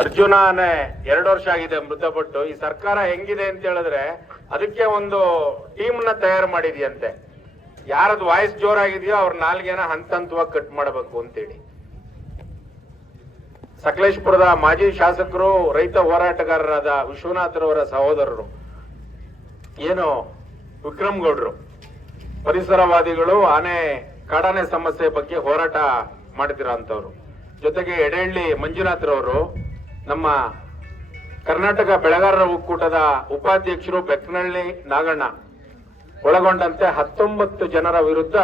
ಅರ್ಜುನನೇ 2 ವರ್ಷ ಆಗಿದೆ ಮೃತಪಟ್ಟು. ಈ ಸರ್ಕಾರ ಹೆಂಗಿದೆ ಅಂತ ಹೇಳಿದ್ರೆ ಅದಕ್ಕೆ ಒಂದು ಟೀಮ್ನ ತಯಾರು ಮಾಡಿದ್ಯಂತೆ. ಯಾರದು ವಾಯ್ಸ್ ಜೋರಾಗಿದೆಯೋ ಅವ್ರ ನಾಲ್ಗೆನ ಹಂತವಾಗಿ ಕಟ್ ಮಾಡಬೇಕು ಅಂತೇಳಿ. ಸಕಲೇಶ್ಪುರದ ಮಾಜಿ ಶಾಸಕರು, ರೈತ ಹೋರಾಟಗಾರರಾದ ವಿಶ್ವನಾಥರವರ ಸಹೋದರರು ಏನು ವಿಕ್ರಮ್ ಗೌಡ್ರು, ಪರಿಸರವಾದಿಗಳು, ಆನೆ ಕಾಡಾನೆ ಸಮಸ್ಯೆ ಬಗ್ಗೆ ಹೋರಾಟ ಮಾಡ್ತಿರೋಂಥವ್ರು. ಜೊತೆಗೆ ಎಡೆಹಳ್ಳಿ ಮಂಜುನಾಥ್ರವರು ನಮ್ಮ ಕರ್ನಾಟಕ ಬೆಳೆಗಾರರ ಒಕ್ಕೂಟದ ಉಪಾಧ್ಯಕ್ಷರು ಬೆಕ್ಕನಹಳ್ಳಿ ನಾಗಣ್ಣ ಒಳಗೊಂಡಂತೆ 19 ಜನರ ವಿರುದ್ಧ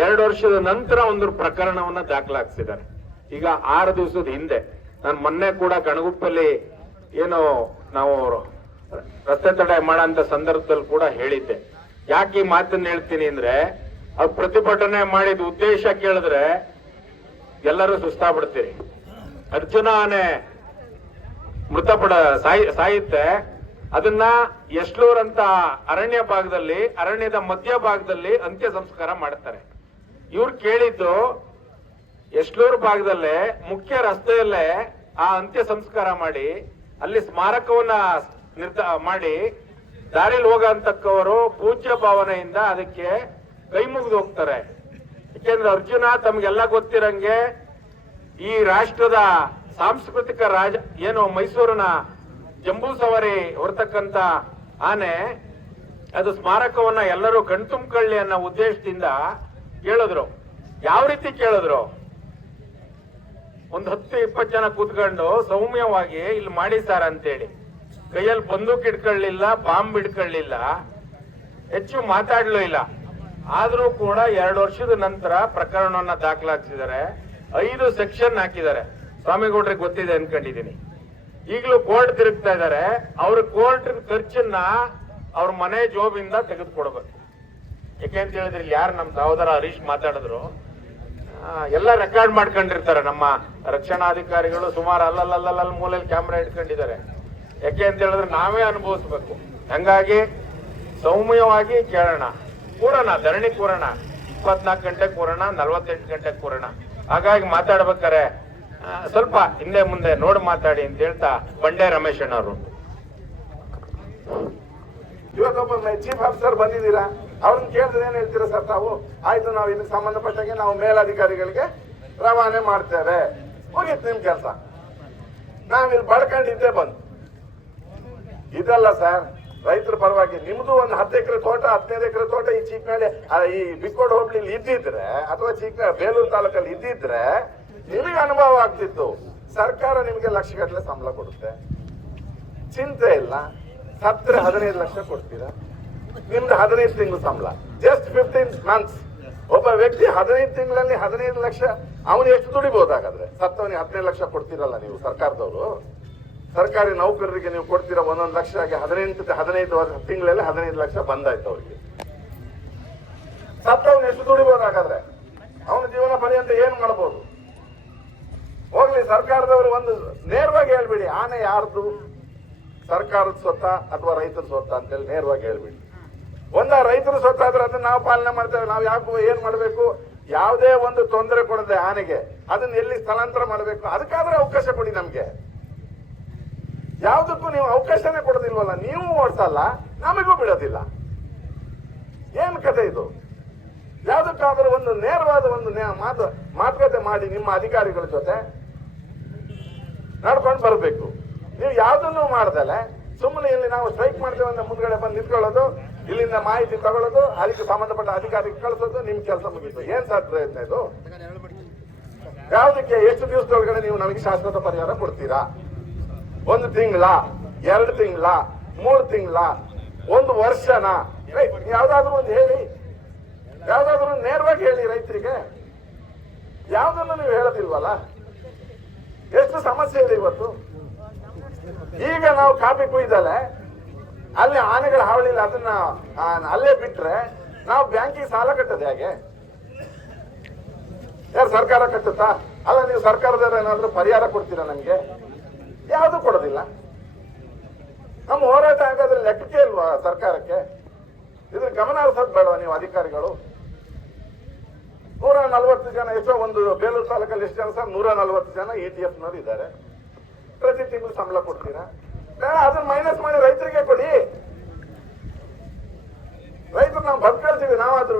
2 ವರ್ಷದ ನಂತರ ಒಂದು ಪ್ರಕರಣವನ್ನ ದಾಖಲಾಗಿಸಿದ್ದಾರೆ. ಈಗ 6 ದಿವಸದ ಹಿಂದೆ ನಾನು ಮೊನ್ನೆ ಕೂಡ ಕಣಗುಪ್ಪಲ್ಲಿ ಏನು ನಾವು ರಸ್ತೆ ತಡೆ ಮಾಡೋಂಥ ಸಂದರ್ಭದಲ್ಲಿ ಕೂಡ ಹೇಳಿದ್ದೆ. ಯಾಕೆ ಈ ಮಾತನ್ನ ಹೇಳ್ತೀನಿ ಅಂದ್ರೆ, ಅವ್ರು ಪ್ರತಿಭಟನೆ ಮಾಡಿದ ಉದ್ದೇಶ ಕೇಳಿದ್ರೆ ಎಲ್ಲರೂ ಸುಸ್ತಾಗ್ಬಿಡ್ತೀರಿ. ಅರ್ಜುನ ಆನೆ ಸಾಯುತ್ತೆ, ಅದನ್ನ ಯಶ್ಲೂರ್ ಅಂತ ಅರಣ್ಯ ಭಾಗದಲ್ಲಿ, ಅರಣ್ಯದ ಮಧ್ಯ ಭಾಗದಲ್ಲಿ ಅಂತ್ಯ ಸಂಸ್ಕಾರ ಮಾಡ್ತಾರೆ. ಇವ್ರು ಕೇಳಿದ್ದು ಯಶ್ಲೂರ್ ಭಾಗದಲ್ಲೇ ಮುಖ್ಯ ರಸ್ತೆಯಲ್ಲೇ ಆ ಅಂತ್ಯ ಸಂಸ್ಕಾರ ಮಾಡಿ ಅಲ್ಲಿ ಸ್ಮಾರಕವನ್ನ ಮಾಡಿ ದಾರಿಲಿ ಹೋಗಂತಕ್ಕವರು ಪೂಜ್ಯ ಭಾವನೆಯಿಂದ ಅದಕ್ಕೆ ಕೈ ಮುಗಿದು ಹೋಗ್ತಾರೆ. ಯಾಕೆಂದ್ರೆ ಅರ್ಜುನ ತಮ್ಗೆಲ್ಲ ಗೊತ್ತಿರಂಗೆ ಈ ರಾಷ್ಟ್ರದ ಸಾಂಸ್ಕೃತಿಕ ಏನು ಮೈಸೂರಿನ ಜಂಬೂ ಸವಾರಿ ಹೊರತಕ್ಕಂತ ಆನೆ, ಅದು ಸ್ಮಾರಕವನ್ನ ಎಲ್ಲರೂ ಕಣ್ತುಂಬ್ಕೊಳ್ಳಿ ಅನ್ನೋ ಉದ್ದೇಶದಿಂದ ಕೇಳಿದ್ರು. ಯಾವ ರೀತಿ ಕೇಳಿದ್ರು? ಒಂದು 10-20 ಜನ ಕೂತ್ಕೊಂಡು ಸೌಮ್ಯವಾಗಿ ಇಲ್ಲಿ ಮಾಡಿ ಸಾರ್ ಅಂತೇಳಿ, ಕೈಯಲ್ಲಿ ಬಂದೂಕ್ ಇಟ್ಕೊಳ್ಳಿಲ್ಲ, ಬಾಂಬ್ ಇಟ್ಕೊಳ್ಳಿಲ್ಲ, ಹೆಚ್ಚು ಮಾತಾಡ್ಲೂ ಇಲ್ಲ. ಆದ್ರೂ ಕೂಡ 2 ವರ್ಷದ ನಂತರ ಪ್ರಕರಣವನ್ನ ದಾಖಲಾಗಿಸಿದ್ದಾರೆ. 5 ಸೆಕ್ಷನ್ ಹಾಕಿದ್ದಾರೆ. ಸ್ವಾಮಿಗೌಡ್ರಿಗೆ ಗೊತ್ತಿದೆ ಅನ್ಕೊಂಡಿದ್ದೀನಿ. ಈಗಲೂ ಕೋರ್ಟ್ ತಿರುಗ್ತಾ ಇದ್ದಾರೆ. ಅವ್ರ ಕೋರ್ಟ್ ಖರ್ಚನ್ನ ಅವ್ರ ಮನೆ ಜೋಬಿಂದ ತೆಗೆದುಕೊಡ್ಬೇಕು. ಯಾಕೆ ಅಂತ ಹೇಳಿದ್ರೆ ಯಾರು ನಮ್ಮ ಸಹೋದರ ಹರೀಶ್ ಮಾತಾಡಿದ್ರು, ಎಲ್ಲ ರೆಕಾರ್ಡ್ ಮಾಡ್ಕೊಂಡಿರ್ತಾರೆ ನಮ್ಮ ರಕ್ಷಣಾಧಿಕಾರಿಗಳು. ಸುಮಾರು ಅಲ್ಲಲ್ಲ ಮೂಲೆಯಲ್ಲಿ ಕ್ಯಾಮ್ರಾ ಇಟ್ಕೊಂಡಿದ್ದಾರೆ. ಯಾಕೆ ಅಂತ ಹೇಳಿದ್ರೆ ನಾವೇ ಅನುಭವಿಸ್ಬೇಕು. ಹಂಗಾಗಿ ಸೌಮ್ಯವಾಗಿ ಕೇಳೋಣ, ಕೂರೋಣ, ಧರಣಿ ಕೂರೋಣ, 24 ಗಂಟೆ ಕೂರೋಣ, 48 ಗಂಟೆ ಕೂರೋಣ. ಹಾಗಾಗಿ ಮಾತಾಡ್ಬೇಕಾರೆ ಸ್ವಲ್ಪ ಹಿಂದೆ ಮುಂದೆ ನೋಡಿ ಮಾತಾಡಿ ಅಂತ ಹೇಳ್ತಾ ಬಂಡೆ ರಮೇಶ್ ಅಣ್ಣವರು. ಇವತ್ತೊಬ್ಬ ಚೀಫ್ ಆಫೀಸರ್ ಬಂದಿದ್ದೀರಾ, ಅವ್ರನ್ನ ಕೇಳಿದ್ರೆ ಏನ್ ಹೇಳ್ತೀರಾ ಸರ್ ತಾವು? ಆಯ್ತು, ನಾವು ಇದಕ್ಕೆ ಸಂಬಂಧಪಟ್ಟಾಗೆ ನಾವು ಮೇಲಧಿಕಾರಿಗಳಿಗೆ ರವಾನೆ ಮಾಡ್ತೇವೆ, ಮುಗೀತು ನಿಮ್ ಕೆಲಸ. ನಾವಿಲ್ಲಿ ಬಡ್ಕೊಂಡಿದ್ದೆ ಬಂದು ಇದಲ್ಲ ಸರ್. ರೈತರ ಪರವಾಗಿ ನಿಮ್ದು ಒಂದು 10 ಎಕರೆ ತೋಟ, 15 ಎಕರೆ ತೋಟ ಈ ಚೀಕ್ನಳ್ಳಿ, ಈ ಬಿಕ್ಕೋಡ್ ಹೋಬಳಿಲಿ ಇದ್ದಿದ್ರೆ ಅಥವಾ ಬೇಲೂರು ತಾಲೂಕಲ್ಲಿ ಇದ್ದಿದ್ರೆ ನಿಮಗೆ ಅನುಭವ ಆಗ್ತಿತ್ತು. ಸರ್ಕಾರ ನಿಮಗೆ ಲಕ್ಷಗಟ್ಟಲೆ ಸಂಬಳ ಕೊಡುತ್ತೆ, ಚಿಂತೆ ಇಲ್ಲ. ಸತ್ತರೆ 15 ಲಕ್ಷ ಕೊಡ್ತೀರಾ, ನಿಮ್ದು 15 ತಿಂಗಳು ಸಂಬಳ, ಜಸ್ಟ್ 15 ಮಂತ್ಸ್. ಒಬ್ಬ ವ್ಯಕ್ತಿ 15 ತಿಂಗಳಲ್ಲಿ 15 ಲಕ್ಷ, ಅವನು ಎಷ್ಟು ದುಡಿಬಹುದಾಗಾದ್ರೆ? ಸತ್ತವನಿಗೆ 15 ಲಕ್ಷ ಕೊಡ್ತೀರಲ್ಲ ನೀವು ಸರ್ಕಾರದವರು. ಸರ್ಕಾರಿ ನೌಕರರಿಗೆ ನೀವು ಕೊಡ್ತೀರ 1 ಲಕ್ಷ ಆಗಿ 15 ತಿಂಗಳಲ್ಲಿ 15 ಲಕ್ಷ ಬಂದಾಯ್ತು ಅವ್ರಿಗೆ. ಸತ್ತವನು ಎಷ್ಟು ದುಡಿಬಹುದಾಗಾದ್ರೆ? ಅವನ ಜೀವನ ಪರ್ಯಂತ ಏನ್ ಮಾಡಬಹುದು? ಹೋಗ್ಲಿ, ಸರ್ಕಾರದವರು ಒಂದು ನೇರವಾಗಿ ಹೇಳ್ಬಿಡಿ, ಆನೆ ಯಾರ್ದು, ಸರ್ಕಾರದ ಸ್ವತ್ತ ಅಥವಾ ರೈತರ ಸ್ವತ್ತ ಅಂತೇಳಿ ನೇರವಾಗಿ ಹೇಳ್ಬಿಡಿ. ರೈತರ ಸ್ವತ್ತ ಆದ್ರೆ ಅದನ್ನ ನಾವು ಪಾಲನೆ ಮಾಡ್ತೇವೆ. ನಾವು ಯಾಕೆ ಏನ್ ಮಾಡ್ಬೇಕು? ಯಾವುದೇ ಒಂದು ತೊಂದರೆ ಕೊಡದೆ ಆನೆಗೆ ಅದನ್ನ ಎಲ್ಲಿ ಸ್ಥಳಾಂತರ ಮಾಡಬೇಕು ಅದಕ್ಕಾದ್ರೆ ಅವಕಾಶ ಕೊಡಿ ನಮ್ಗೆ. ಯಾವುದಕ್ಕೂ ನೀವು ಅವಕಾಶನೇ ಕೊಡೋದಿಲ್ವಲ್ಲ, ನೀವು ಓಡಿಸಲ್ಲ, ನಮಗೂ ಬಿಡೋದಿಲ್ಲ. ಏನ್ ಕತೆ ಇದು? ಯಾವುದಕ್ಕಾದ್ರೂ ಒಂದು ನೇರವಾದ ಒಂದು ಮಾತುಕತೆ ಮಾಡಿ ನಿಮ್ಮ ಅಧಿಕಾರಿಗಳ ಜೊತೆ ನಡ್ಕೊಂಡು ಬರಬೇಕು. ನೀವು ಯಾವುದನ್ನು ಮಾಡ್ದಲೆ ಸುಮ್ಮನೆ ಇಲ್ಲಿ ನಾವು ಸ್ಟ್ರೈಕ್ ಮಾಡ್ತೇವೆ ಅಂತ ಮುಂದ್ಗಡೆ ಬಂದು ನಿಂತ್ಕೊಳ್ಳೋದು, ಇಲ್ಲಿಂದ ಮಾಹಿತಿ ತಗೊಳ್ಳೋದು, ಅದಕ್ಕೆ ಸಂಬಂಧಪಟ್ಟ ಅಧಿಕಾರಿಗೆ ಕಳಿಸೋದು, ನಿಮ್ ಕೆಲಸ ಮುಗೀತು. ಏನ್ ಸರ್ ಪ್ರಯತ್ನ ಇದು? ಯಾವುದಕ್ಕೆ? ಎಷ್ಟು ದಿವಸದೊಳಗಡೆ ನೀವು ನಮಗೆ ಶಾಶ್ವತ ಪರಿಹಾರ ಕೊಡ್ತೀರಾ? 1 ತಿಂಗಳ, 2 ತಿಂಗಳ, 3 ತಿಂಗಳ, 1 ವರ್ಷನ? ಯಾವ್ದಾದ್ರು ಒಂದು ಹೇಳಿ, ಯಾವ್ದಾದ್ರು ನೇರವಾಗಿ ಹೇಳಿ ರೈತರಿಗೆ. ಯಾವ್ದನ್ನು ನೀವು ಹೇಳೋದಿಲ್ವಲ್ಲ. ಎಷ್ಟು ಸಮಸ್ಯೆ ಇದೆ ಇವತ್ತು. ಈಗ ನಾವು ಕಾಫಿ ಕುಯ್ದಲೆ ಅಲ್ಲಿ ಆನೆಗಳ ಹಾವಳಿಲ್ಲ, ಅದನ್ನ ಅಲ್ಲೇ ಬಿಟ್ರೆ ನಾವು ಬ್ಯಾಂಕಿಗೆ ಸಾಲ ಕಟ್ಟದೆ ಹೇಗೆ? ಯಾರು ಸರ್ಕಾರ ಕಟ್ಟುತ್ತಾ? ಅಲ್ಲ, ನೀವು ಸರ್ಕಾರದವ್ರು ಏನಾದ್ರು ಪರಿಹಾರ ಕೊಡ್ತೀರಾ ನಮ್ಗೆ? ಯಾವುದು ಕೊಡೋದಿಲ್ಲ. ನಮ್ಮ ಹೋರಾಟ ಆಗೋದ್ರ ಲೆಕ್ಕಕ್ಕೆ ಇಲ್ವಾ ಸರ್ಕಾರಕ್ಕೆ? ಇದ್ರ ಗಮನ ಹರಿಸೋದು ಬೇಡವಾ ನೀವು ಅಧಿಕಾರಿಗಳು? 140 ಜನ, ಎಷ್ಟೋ ಒಂದು ಬೇಲೂರು ತಾಲೂಕಲ್ಲಿ ಎಷ್ಟು ಜನ ಸರ್? 140 ಜನ ETF ನವರು ಇದ್ದಾರೆ. ಪ್ರತಿ ತಿಂಗಳು ಸಂಬಳ ಕೊಡ್ತೀರಾ? ಬೇಡ, ಅದನ್ನ ಮೈನಸ್ ಮಾಡಿ ರೈತರಿಗೆ ಕೊಡಿ. ರೈತರು ನಾವು ಬದುಕಳ್ತೀವಿ, ನಾವಾದ್ರೂ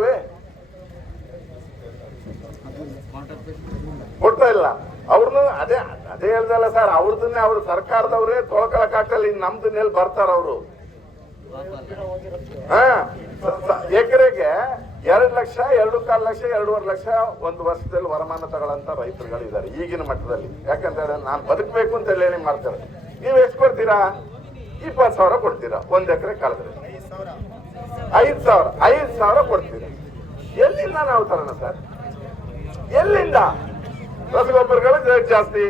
ಕೊಡ್ತಾ ಇಲ್ಲ. ಅವ್ರನ್ನು ಅದೇ ಅದೇ ಹೇಳ್ದಲ್ಲ ಸರ್, ಅವ್ರದನ್ನೇ ಅವ್ರು ಸರ್ಕಾರದವ್ರೇ ತೊಳ್ಕೊಳಕ್ಕಾಗಲ್ಲ. ಇನ್ ನಮ್ದನ್ನೆಲ್ಲಿ ಬರ್ತಾರ ಅವರು? ಎಕರೆಗೆ 2 ಲಕ್ಷ, 2.25 ಲಕ್ಷ, 2.5 ಲಕ್ಷ ಒಂದು ವರ್ಷದಲ್ಲಿ ವರಮಾನ ತಗೊಳ್ಳಂತ ರೈತರುಗಳು ಇದ್ದಾರೆ ಈಗಿನ ಮಟ್ಟದಲ್ಲಿ. ಯಾಕಂದ್ರೆ ನಾನು ಬದುಕಬೇಕು ಅಂತ ಹೇಳಿ ಮಾಡ್ತಾರೆ. ನೀವು ಎಷ್ಟು ಕೊಡ್ತೀರಾ? 20,000 ಕೊಡ್ತೀರಾ 1 ಎಕರೆ ಕಳೆದ್ರೆ. 5,000 ಕೊಡ್ತೀರಾ. ಎಲ್ಲಿಂದ ನಾವು ತರೋಣ ಸರ್? ಎಲ್ಲಿಂದ? ರಸಗೊಬ್ಬರಗಳ ರೇಟ್ ಜಾಸ್ತಿ.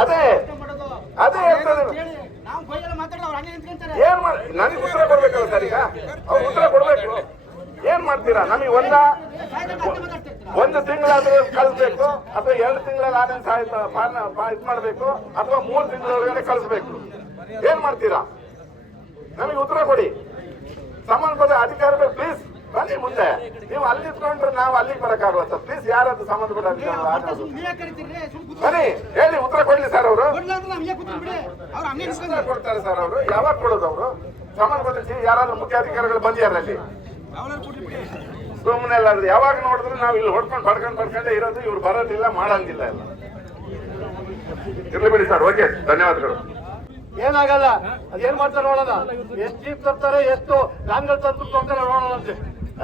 ಅದೇ ಹೇಳ್ತಾರೆ. ಏನ್ ಮಾಡಿ ನನಗೆ ಉತ್ತರ ಕೊಡ್ಬೇಕಲ್ಲ ಸರ್? ಈಗ ಅವ್ರು ಉತ್ತರ ಕೊಡ್ಬೇಕು. ಏನ್ ಮಾಡ್ತೀರಾ? ನಮಗೆ ಒಂದು ತಿಂಗಳಾದ್ರೂ ಕಳಿಸ್ಬೇಕು, ಅಥವಾ 2 ತಿಂಗಳಲ್ಲಿ ಇದು ಮಾಡ್ಬೇಕು, ಅಥವಾ 3 ತಿಂಗಳೊಳಗಡೆ ಕಳಿಸ್ಬೇಕು. ಏನ್ ಮಾಡ್ತೀರಾ? ನಮಗೆ ಉತ್ತರ ಕೊಡಿ. ಸಂಬಂಧಪಟ್ಟ ಅಧಿಕಾರಿಗಳು ಪ್ಲೀಸ್ ಬನ್ನಿ ಮುಂದೆ. ನೀವು ಅಲ್ಲಿ ನಿಂತ್ಕೊಂಡ್ರೆ ನಾವು ಅಲ್ಲಿಗೆ ಬರಕ್ಕಾಗಲ್ಲ ಸರ್. ಪ್ಲೀಸ್ ಯಾರಾದ್ರೂ ಸಂಬಂಧಪಟ್ಟ ಅಧಿಕಾರಿಗಳು ಬನ್ನಿ, ಹೇಳಿ ಉತ್ತರ ಕೊಡ್ಲಿ ಸರ್. ಅವರು ಕೊಡ್ತಾರೆ ಸರ್. ಅವರು ಯಾವಾಗ ಕೊಡೋದು? ಅವರು ಸಂಬಂಧಪಟ್ಟ ಯಾರಾದ್ರೂ ಮುಖ್ಯ ಅಧಿಕಾರಿಗಳು ಬಂದಿದ್ದಾರೆ ಅಲ್ಲಿ? ಸುಮ್ಮನೆ ಎಲ್ಲ ಯಾವಾಗ ನೋಡಿದ್ರು ನಾವು ಇಲ್ಲಿ ಹೊಡ್ಕೊಂಡು ಪಡ್ಕೊಂಡೇ ಇರೋದು. ಇವ್ರು ಬರೋದಿಲ್ಲ, ಮಾಡಂಗಿಲ್ಲ ಎಲ್ಲ. ಇರ್ಲಿ ಬಿಡಿ ಸರ್. ಓಕೆ, ಧನ್ಯವಾದಗಳು. ಏನಾಗಲ್ಲ, ಅದೇನ್ ಮಾಡ್ತಾರೆ ನೋಡೋಣ. ಎಷ್ಟು ಜೀಪ್ ತರ್ತಾರೆ, ಎಷ್ಟು ವ್ಯಾನ್ಗಳು ತಂದು ಹೋಗ್ತಾರೆ ನೋಡೋಣ ಅಂತೆ.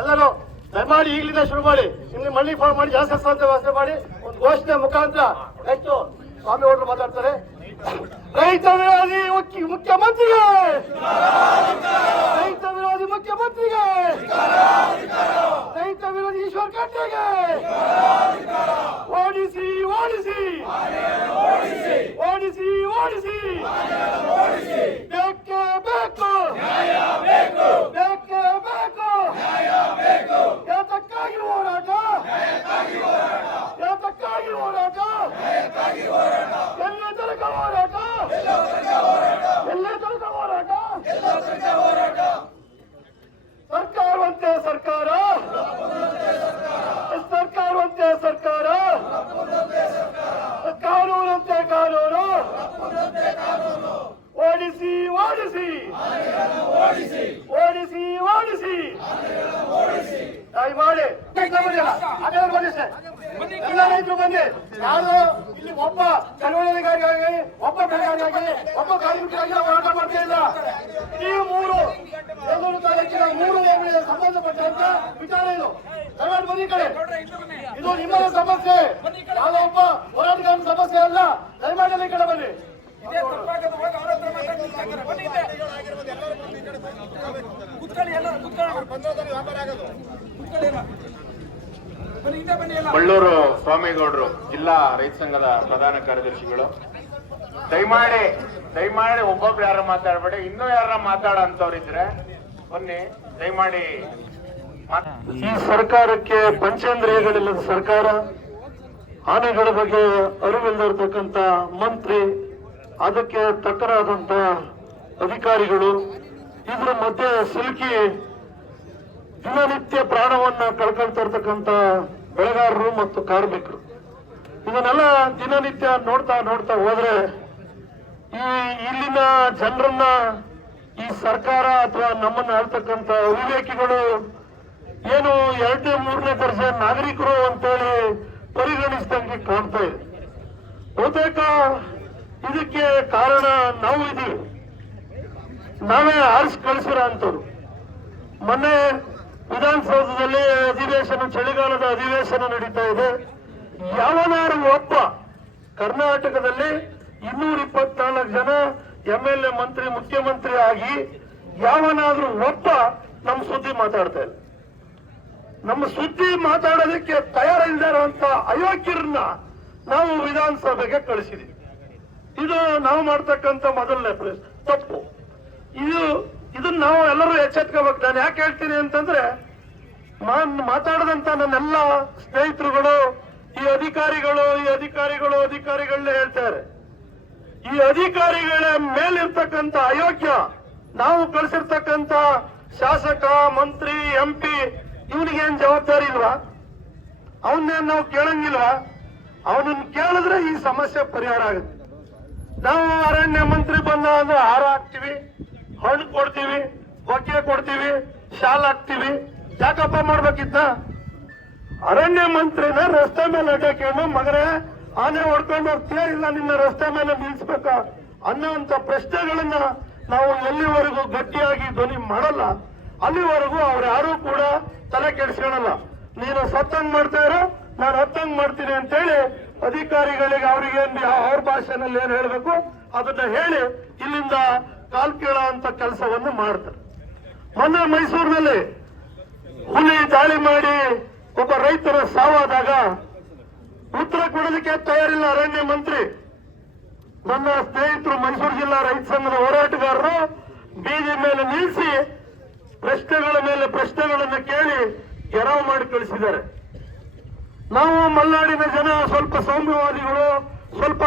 ಎಲ್ಲರೂ ದಯಮಾಡಿ ಈಗಲಿಂದ ಶುರು ಮಾಡಿ. ನಿಮ್ಗೆ ಮಳ್ಳಿ ಫೋನ್ ಮಾಡಿ ಜಾಸ್ತಿ ಅಂತ ವ್ಯವಸ್ಥೆ ಮಾಡಿ ಒಂದು ಘೋಷಣೆ ಮುಖಾಂತರ ಹೆಚ್ಚು ಸ್ವಾಮಿ ಅವರು ಮಾತಾಡ್ತಾರೆ. ರೈತ ವಿರೋಧಿ ಮುಖ್ಯಮಂತ್ರಿಗೆ, ರೈತ ವಿರೋಧಿ ಮುಖ್ಯಮಂತ್ರಿಗೆ, ರೈತ ವಿರೋಧಿ ಈಶ್ವರ್ ಖಂಡ್ರೆಗೆ ಓಡಿಸಿ ಓಡಿಸಿ ಓಡಿಸಿ ಓಡಿಸಿ. ಬೇಕೇ ಬೇಕು, ಬೇಕೇ ಬೇಕು. ಯಾತಕ್ಕಾಗಿ ಹೋರಾಟ? ಯಾತಕ್ಕಾಗಿ ಹೋರಾಟ? ಎಲ್ಲ ತನಕ ಹೋರಾಟ? ಎಲ್ಲ ತನಕ ಹೋರಾಟ? ಸರ್ಕಾರವಂತೆ ಸರ್ಕಾರ, ಸರ್ಕಾರವಂತೆ ಸರ್ಕಾರ, ಕಾನೂನಂತೆ ಕಾನೂನು. ಓಡಿಸಿ ಓಡಿಸಿ ಓಡಿಸಿ ಓಡಿಸಿ. ದಯಮಾಡಿ ಎಲ್ಲ ರೈತರು ಬನ್ನಿ. ಯಾರು ಇಲ್ಲಿ ಒಬ್ಬ ಚಳವಳಿಗಾರಿಗಾಗಿ, ಒಬ್ಬ ಬೆಳೆಗಾರರಾಗಿ, ಒಬ್ಬ ಕಾರ್ಮಿಕರಾಗಿ ಹೋರಾಟ ಮಾಡ್ತಾ ಇಲ್ಲ. ಈ 3 ಬೆಂಗಳೂರು ತಾಲೂಕಿನ 3 ಹೋಬಳಿಗೆ ಸಂಬಂಧಪಟ್ಟಂತ ವಿಚಾರ ಇದು. ದಯಮಾಡಿ ಬನ್ನಿ ಕಡೆ. ಇದು ನಿಮ್ಮದೇ ಸಮಸ್ಯೆ, ಯಾವುದೋ ಒಬ್ಬ ಹೋರಾಟಗಾರನ ಸಮಸ್ಯೆ ಅಲ್ಲ. ದಯಮಾಡಿ ಈ ಕಡೆ ಬನ್ನಿ. ಬಳ್ಳೂರು ಸ್ವಾಮಿಗೌಡರು, ಜಿಲ್ಲಾ ರೈತ ಸಂಘದ ಪ್ರಧಾನ ಕಾರ್ಯದರ್ಶಿಗಳು, ದಯಮಾಡಿ ಒಬ್ಬೊಬ್ರು ಯಾರ ಮಾತಾಡಬೇಡಿ. ಇನ್ನೂ ಯಾರ ಮಾತಾಡಂತವ್ರಿದ್ರೆ ಬನ್ನಿ, ದಯಮಾಡಿ. ಈ ಸರ್ಕಾರಕ್ಕೆ ಪಂಚೇಂದ್ರಿಯಗಳಿಲ್ಲದ ಸರ್ಕಾರ, ಆನೆಗಳ ಬಗ್ಗೆ ಅರಿವಿಲ್ಲದಿರ್ತಕ್ಕಂಥ ಮಂತ್ರಿ, ಅದಕ್ಕೆ ತಕ್ಕರಾದಂತ ಅಧಿಕಾರಿಗಳು, ಇದರ ಮಧ್ಯೆ ಸಿಲುಕಿ ದಿನನಿತ್ಯ ಪ್ರಾಣವನ್ನ ಕಳ್ಕೊಳ್ತಾ ಇರ್ತಕ್ಕಂಥ ಬೆಳೆಗಾರರು ಮತ್ತು ಕಾರ್ಮಿಕರು, ಇದನ್ನೆಲ್ಲ ದಿನನಿತ್ಯ ನೋಡ್ತಾ ಹೋದ್ರೆ ಇಲ್ಲಿನ ಜನರನ್ನ ಈ ಸರ್ಕಾರ ಅಥವಾ ನಮ್ಮನ್ನ ಆಳ್ತಕ್ಕಂಥ ಅವಿವೇಕಿಗಳು ಏನು 2ನೇ 3ನೇ ದರ್ಜೆ ನಾಗರಿಕರು ಅಂತೇಳಿ ಪರಿಗಣಿಸಿದಂಗೆ ಕಾಣ್ತಾ ಇದೆ. ಬಹುತೇಕ ಇದಕ್ಕೆ ಕಾರಣ ನಾವು ಇದೀವಿ, ನಾವೇ ಆರಿಸಿ ಕಳಿಸಿರೋ ಅಂತವ್ರು. ಮೊನ್ನೆ ವಿಧಾನಸೌಧದಲ್ಲಿ ಅಧಿವೇಶನ, ಚಳಿಗಾಲದ ಅಧಿವೇಶನ ನಡೀತಾ ಇದೆ. ಯಾವನಾರು ಒಬ್ಬ ಕರ್ನಾಟಕದಲ್ಲಿ 224 ಜನ MLA, ಮಂತ್ರಿ, ಮುಖ್ಯಮಂತ್ರಿ ಆಗಿ ಯಾವನಾದ್ರೂ ಒಬ್ಬ ನಮ್ಮ ಸುದ್ದಿ ಮಾತಾಡ್ತಾ ಇಲ್ಲ. ನಮ್ಮ ಸುದ್ದಿ ಮಾತಾಡೋದಕ್ಕೆ ತಯಾರಿಲ್ಲದೆ ಇರುವಂತ ಅಯೋಗ್ಯರನ್ನ ನಾವು ವಿಧಾನಸಭೆಗೆ ಕಳಿಸಿದೀವಿ. ಇದು ನಾವು ಮಾಡ್ತಕ್ಕಂಥ ಮೊದಲನೇ ತಪ್ಪು. ಇದನ್ನ ನಾವು ಎಲ್ಲರೂ ಎಚ್ಚೆತ್ಕೋಬೇಕು. ನಾನು ಯಾಕೆ ಹೇಳ್ತೀನಿ ಅಂತಂದ್ರೆ, ಮಾತಾಡದಂತ ನನ್ನೆಲ್ಲ ಸ್ನೇಹಿತರುಗಳು ಈ ಅಧಿಕಾರಿಗಳನ್ನೇ ಹೇಳ್ತಾರೆ. ಈ ಅಧಿಕಾರಿಗಳ ಮೇಲಿರ್ತಕ್ಕಂಥ ಅಯೋಗ್ಯ, ನಾವು ಕಳಿಸಿರ್ತಕ್ಕಂಥ ಶಾಸಕ, ಮಂತ್ರಿ, MP ಇವನಿಗೇನ್ ಜವಾಬ್ದಾರಿ ಇಲ್ವಾ? ಅವನ್ನೇನ್ ನಾವು ಕೇಳಂಗಿಲ್ವಾ? ಅವನನ್ನು ಕೇಳಿದ್ರೆ ಈ ಸಮಸ್ಯೆ ಪರಿಹಾರ ಆಗುತ್ತೆ. ನಾವು ಅರಣ್ಯ ಮಂತ್ರಿ ಬಂದ ಅಂದ್ರೆ ಹಾರ ಹಾಕ್ತಿವಿ, ಹಣ್ಣು ಕೊಡ್ತೀವಿ, ಬೊಕ್ಕೆ ಕೊಡ್ತೀವಿ, ಶಾಲ್ ಹಾಕ್ತಿವಿ. ಯಾಕಪ್ಪ ಮಾಡ್ಬೇಕಿತ್ತ? ಅರಣ್ಯ ಮಂತ್ರಿನ ರಸ್ತೆ ಮೇಲೆ ಅಡ್ಡಾಕೊಂಡು ಮಗನೇ ಆನೆ ಹೊಡ್ಕೊಂಡು ಹೋಗ್ತೀಯ, ಇಲ್ಲ ನಿನ್ನ ರಸ್ತೆ ಮೇಲೆ ನಿಲ್ಸ್ಬೇಕ ಅನ್ನೋಂಥ ಪ್ರಶ್ನೆಗಳನ್ನ ನಾವು ಎಲ್ಲಿವರೆಗೂ ಗಟ್ಟಿಯಾಗಿ ಧ್ವನಿ ಮಾಡಲ್ಲ ಅಲ್ಲಿವರೆಗೂ ಅವ್ರು ಯಾರು ಕೂಡ ತಲೆ ಕೆಡಿಸ್ಕೊಳ್ಳಲ್ಲ. ನೀನು ಸತ್ತಂಗ್ ಮಾಡ್ತಾ ಇರೋ, ನಾನು ಹತ್ತಂಗ್ ಮಾಡ್ತೀನಿ ಅಂತೇಳಿ ಅಧಿಕಾರಿಗಳಿಗೆ ಅವರಿಗೆ ಅವ್ರ ಭಾಷೆನಲ್ಲಿ ಏನ್ ಹೇಳ್ಬೇಕು ಅದನ್ನ ಹೇಳಿ ಇಲ್ಲಿಂದ ಕಾಲ್ ಕೀಳ ಅಂತ ಕೆಲಸವನ್ನು ಮಾಡ್ತಾರೆ. ಮೊನ್ನೆ ಮೈಸೂರಿನಲ್ಲಿ ಹುಲಿ ದಾಳಿ ಮಾಡಿ ಒಬ್ಬ ರೈತರ ಸಾವಾದಾಗ ಉತ್ತರ ಕೊಡಲಿಕ್ಕೆ ತಯಾರಿಲ್ಲ ಅರಣ್ಯ ಮಂತ್ರಿ. ನನ್ನ ಸ್ನೇಹಿತರು ಮೈಸೂರು ಜಿಲ್ಲಾ ರೈತ ಸಂಘದ ಹೋರಾಟಗಾರರು ಬೀದಿ ಮೇಲೆ ನಿಲ್ಲಿಸಿ ಪ್ರಶ್ನೆಗಳ ಮೇಲೆ ಪ್ರಶ್ನೆಗಳನ್ನು ಕೇಳಿ ಗೆರವು ಮಾಡಿ ಕಳಿಸಿದ್ದಾರೆ. ನಾವು ಮಲೆನಾಡಿನ ಜನ ಸ್ವಲ್ಪ ಸೌಮ್ಯವಾದಿಗಳು, ಸ್ವಲ್ಪ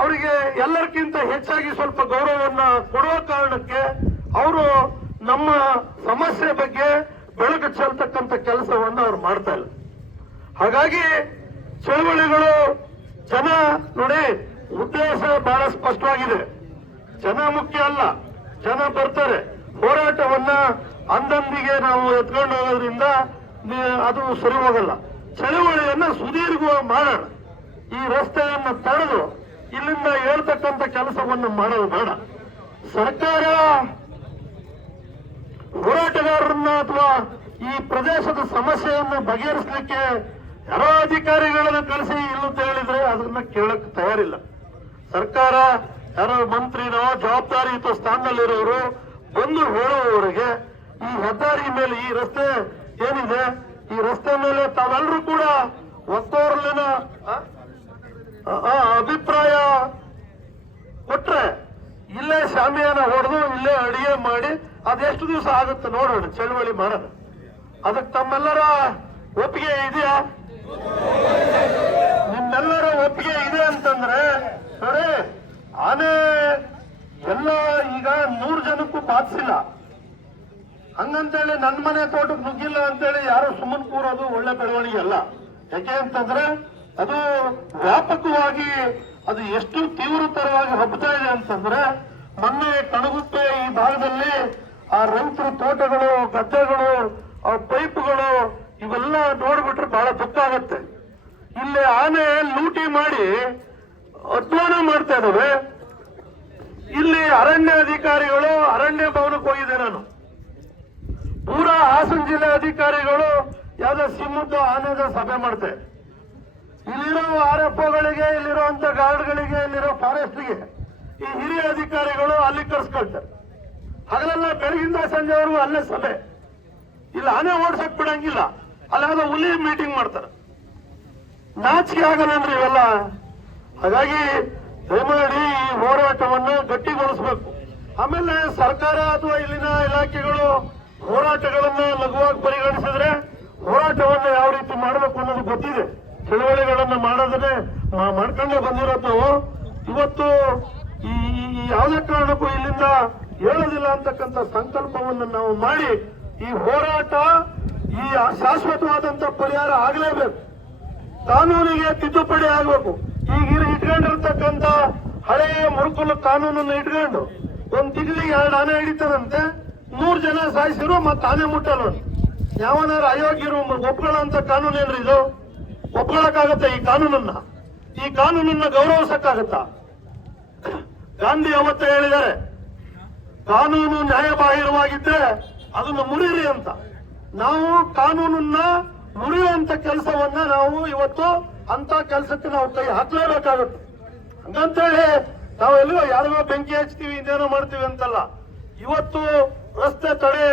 ಅವರಿಗೆ ಎಲ್ಲರಿಗಿಂತ ಹೆಚ್ಚಾಗಿ ಸ್ವಲ್ಪ ಗೌರವವನ್ನ ಕೊಡುವ ಕಾರಣಕ್ಕೆ ಅವರು ನಮ್ಮ ಸಮಸ್ಯೆ ಬಗ್ಗೆ ಬೆಳಕು ಚೆಲ್ತಕ್ಕಂಥ ಕೆಲಸವನ್ನು ಅವ್ರು ಮಾಡ್ತಾ ಇಲ್ಲ. ಹಾಗಾಗಿ ಚಳವಳಿಗಳು ಜನ ನೋಡಿ, ಉದ್ದೇಶ ಬಹಳ ಸ್ಪಷ್ಟವಾಗಿದೆ. ಜನ ಮುಖ್ಯ ಅಲ್ಲ, ಜನ ಬರ್ತಾರೆ. ಹೋರಾಟವನ್ನ ಅಂದಂದಿಗೆ ನಾವು ಎತ್ಕೊಂಡು ಹೋಗೋದ್ರಿಂದ ಅದು ಸರಿ ಹೋಗಲ್ಲ. ಚಳವಳಿಯನ್ನ ಸುದೀರ್ಘವಾಗಿ ಮಾಡೋಣ. ಈ ರಸ್ತೆಯನ್ನು ತಡೆದು ಇಲ್ಲಿಂದ ಹೇಳ್ತಕ್ಕಂಥ ಕೆಲಸವನ್ನು ಮಾಡೋದು ಬೇಡ. ಸರ್ಕಾರ ಹೋರಾಟಗಾರರನ್ನ ಅಥವಾ ಈ ಪ್ರದೇಶದ ಸಮಸ್ಯೆಯನ್ನು ಬಗೆಹರಿಸಲಿಕ್ಕೆ ಯಾರೋ ಅಧಿಕಾರಿಗಳನ್ನು ಕಳಿಸಿ ಇಲ್ಲಂತ ಹೇಳಿದ್ರೆ ಅದನ್ನ ಕೇಳಕ್ ತಯಾರಿಲ್ಲ. ಸರ್ಕಾರ ಯಾರೋ ಮಂತ್ರಿನೋ ಜವಾಬ್ದಾರಿಯುತ ಸ್ಥಾನದಲ್ಲಿರೋರು ಬಂದು ಹೇಳುವವರೆಗೆ ಈ ಹೆದ್ದಾರಿ ಮೇಲೆ ಈ ರಸ್ತೆ ಏನಿದೆ, ಈ ರಸ್ತೆ ಮೇಲೆ ತಾವೆಲ್ಲರೂ ಕೂಡ ಒತ್ತೋರ್ಲಿನ ಅಭಿಪ್ರಾಯ ಕೊಟ್ರೆ ಇಲ್ಲೇ ಶಾಮಿಯಾನ ಹೊಡೆದು ಇಲ್ಲೇ ಅಡಿಗೆ ಮಾಡಿ ಅದೆಷ್ಟು ದಿವಸ ಆಗುತ್ತೆ ನೋಡೋಣ ಚಳವಳಿ ಮಾಡೋದು. ಅದಕ್ಕೆ ತಮ್ಮೆಲ್ಲರ ಒಪ್ಪಿಗೆ ಇದೆಯಾ? ನಿಮ್ಮೆಲ್ಲರ ಒಪ್ಪಿಗೆ ಇದೆ ಅಂತಂದ್ರೆ ನೋಡಿ, ಆನೆ ಎಲ್ಲ ಈಗ 100 ಜನಕ್ಕೂ ಬಾಧಿಸಿಲ್ಲ. ಹಂಗಂತೇಳಿ ನನ್ನ ಮನೆ ತೋಟಕ್ಕೆ ನುಗ್ಗಿಲ್ಲ ಅಂತೇಳಿ ಯಾರು ಸುಮ್ಮನೆ ಕೂರೋದು ಒಳ್ಳೆ ಬೆಳವಣಿಗೆ ಅಲ್ಲ. ಯಾಕೆ ಅಂತಂದ್ರೆ ಅದು ವ್ಯಾಪಕವಾಗಿ ಅದು ಎಷ್ಟು ತೀವ್ರತರವಾಗಿ ಹಬ್ಬತಾ ಇದೆ ಅಂತಂದ್ರೆ, ಮೊನ್ನೆ ಕಣಗುಪ್ಪೆ ಈ ಭಾಗದಲ್ಲಿ ಆ ರೈತರ ತೋಟಗಳು, ಗದ್ದೆಗಳು, ಆ ಪೈಪ್ಗಳು ಇವೆಲ್ಲ ನೋಡ್ಬಿಟ್ರೆ ಬಹಳ ದುಃಖ ಆಗುತ್ತೆ. ಇಲ್ಲಿ ಆನೆ ಲೂಟಿ ಮಾಡಿ ಅಧ್ವಾನ ಮಾಡ್ತಾ ಇದ್ದಾವೆ. ಇಲ್ಲಿ ಅರಣ್ಯ ಅಧಿಕಾರಿಗಳು ಅರಣ್ಯ ಭವನಕ್ಕೆ ಹೋಗಿದ್ದೆ ನಾನು. ಪೂರಾ ಹಾಸನ ಜಿಲ್ಲೆ ಅಧಿಕಾರಿಗಳು ಯಾವ್ದೋ ಸಿಂಹದ ಆನೆದ ಸಭೆ ಮಾಡ್ತಾರೆ. ಇಲ್ಲಿರೋ RFOಗಳಿಗೆ, ಇಲ್ಲಿರುವಂತ ಗಾರ್ಡ್ಗಳಿಗೆ, ಇಲ್ಲಿರೋ ಫಾರೆಸ್ಟ್ಗೆ ಈ ಹಿರಿಯ ಅಧಿಕಾರಿಗಳು ಅಲ್ಲಿ ಕರ್ಸ್ಕೊಳ್ತಾರೆ. ಹಗಲೆಲ್ಲ ಬೆಳಗಿಂದ ಸಂಜೆವರೆಗೂ ಅಲ್ಲೇ ಸಭೆ. ಇಲ್ಲಿ ಆನೆ ಓಡ್ಸಕ್ ಬಿಡಂಗಿಲ್ಲ. ಅಲ್ಲಿ ಹುಲಿ ಮೀಟಿಂಗ್ ಮಾಡ್ತಾರೆ. ನಾಚಿಕೆ ಆಗಲ್ಲನ್ರಿ ಇವೆಲ್ಲ. ಹಾಗಾಗಿ ದಯಮಾಡಿ ಈ ಹೋರಾಟವನ್ನು ಗಟ್ಟಿಗೊಳಿಸಬೇಕು. ಆಮೇಲೆ ಸರ್ಕಾರ ಅಥವಾ ಇಲ್ಲಿನ ಇಲಾಖೆಗಳು ಹೋರಾಟಗಳನ್ನ ಲಘುವಾಗಿ ಪರಿಗಣಿಸಿದ್ರೆ ಹೋರಾಟವನ್ನು ಯಾವ ರೀತಿ ಮಾಡಬೇಕು ಅನ್ನೋದು ಗೊತ್ತಿದೆ. ಚಳವಳಿಗಳನ್ನ ಮಾಡೋದನ್ನೇ ಮಾಡ್ಕೊಂಡೇ ಬಂದಿರೋದು ನಾವು. ಇವತ್ತು ಈ ಯಾವುದೇ ಕಾರಣಕ್ಕೂ ಇಲ್ಲಿಂದ ಹೇಳೋದಿಲ್ಲ ಅಂತಕ್ಕಂಥ ಸಂಕಲ್ಪವನ್ನು ನಾವು ಮಾಡಿ ಈ ಹೋರಾಟ ಈ ಶಾಶ್ವತವಾದಂತ ಪರಿಹಾರ ಆಗಲೇಬೇಕು. ಕಾನೂನಿಗೆ ತಿದ್ದುಪಡಿ ಆಗಬೇಕು. ಈಗ ಇಟ್ಕೊಂಡಿರ್ತಕ್ಕಂಥ ಹಳೆಯ ಮುರುಕುಲು ಕಾನೂನನ್ನು ಇಟ್ಕೊಂಡು ಒಂದ್ ತಿಂಗಳಿಗೆ 2 ಆನೆ ಹಿಡಿತಾರಂತೆ, 100 ಜನ ಸಾಯಿಸಿರು ಮತ್ತೆ ಆನೆ ಮುಟ್ಟಲ್ಲ. ಯಾವನಾರು ಅಯೋಗ್ಯರು ಒಪ್ಕೊಳ್ಳೋಂತ ಕಾನೂನು ಏನ್ರಿ ಇದು? ಒಪ್ಕೊಳ್ಳಕ್ಕಾಗತ್ತ ಈ ಕಾನೂನನ್ನ? ಈ ಕಾನೂನನ್ನ ಗೌರವಿಸಕ್ಕಾಗತ್ತಾ? ಗಾಂಧಿ ಅವತ್ತೇ ಹೇಳಿದ್ದಾರೆ, ಕಾನೂನು ನ್ಯಾಯಬಾಹಿರವಾಗಿದ್ದರೆ ಅದನ್ನು ಮುರಿಯಿರಿ ಅಂತ. ನಾವು ಕಾನೂನನ್ನ ಮುರಿಯುವಂತ ಕೆಲಸವನ್ನ ನಾವು ಇವತ್ತು ಅಂತ ಕೆಲಸಕ್ಕೆ ನಾವು ಕೈ ಹಾಕಲೇಬೇಕಾಗುತ್ತೆ. ಹಂಗಂತೇಳಿ ನಾವೆಲ್ಲೋ ಯಾರಿಗೋ ಬೆಂಕಿ ಹಚ್ತೀವಿ, ಇನ್ನೇನೋ ಮಾಡ್ತೀವಿ ಅಂತಲ್ಲ. ಇವತ್ತು ರಸ್ತೆ ತಡೆ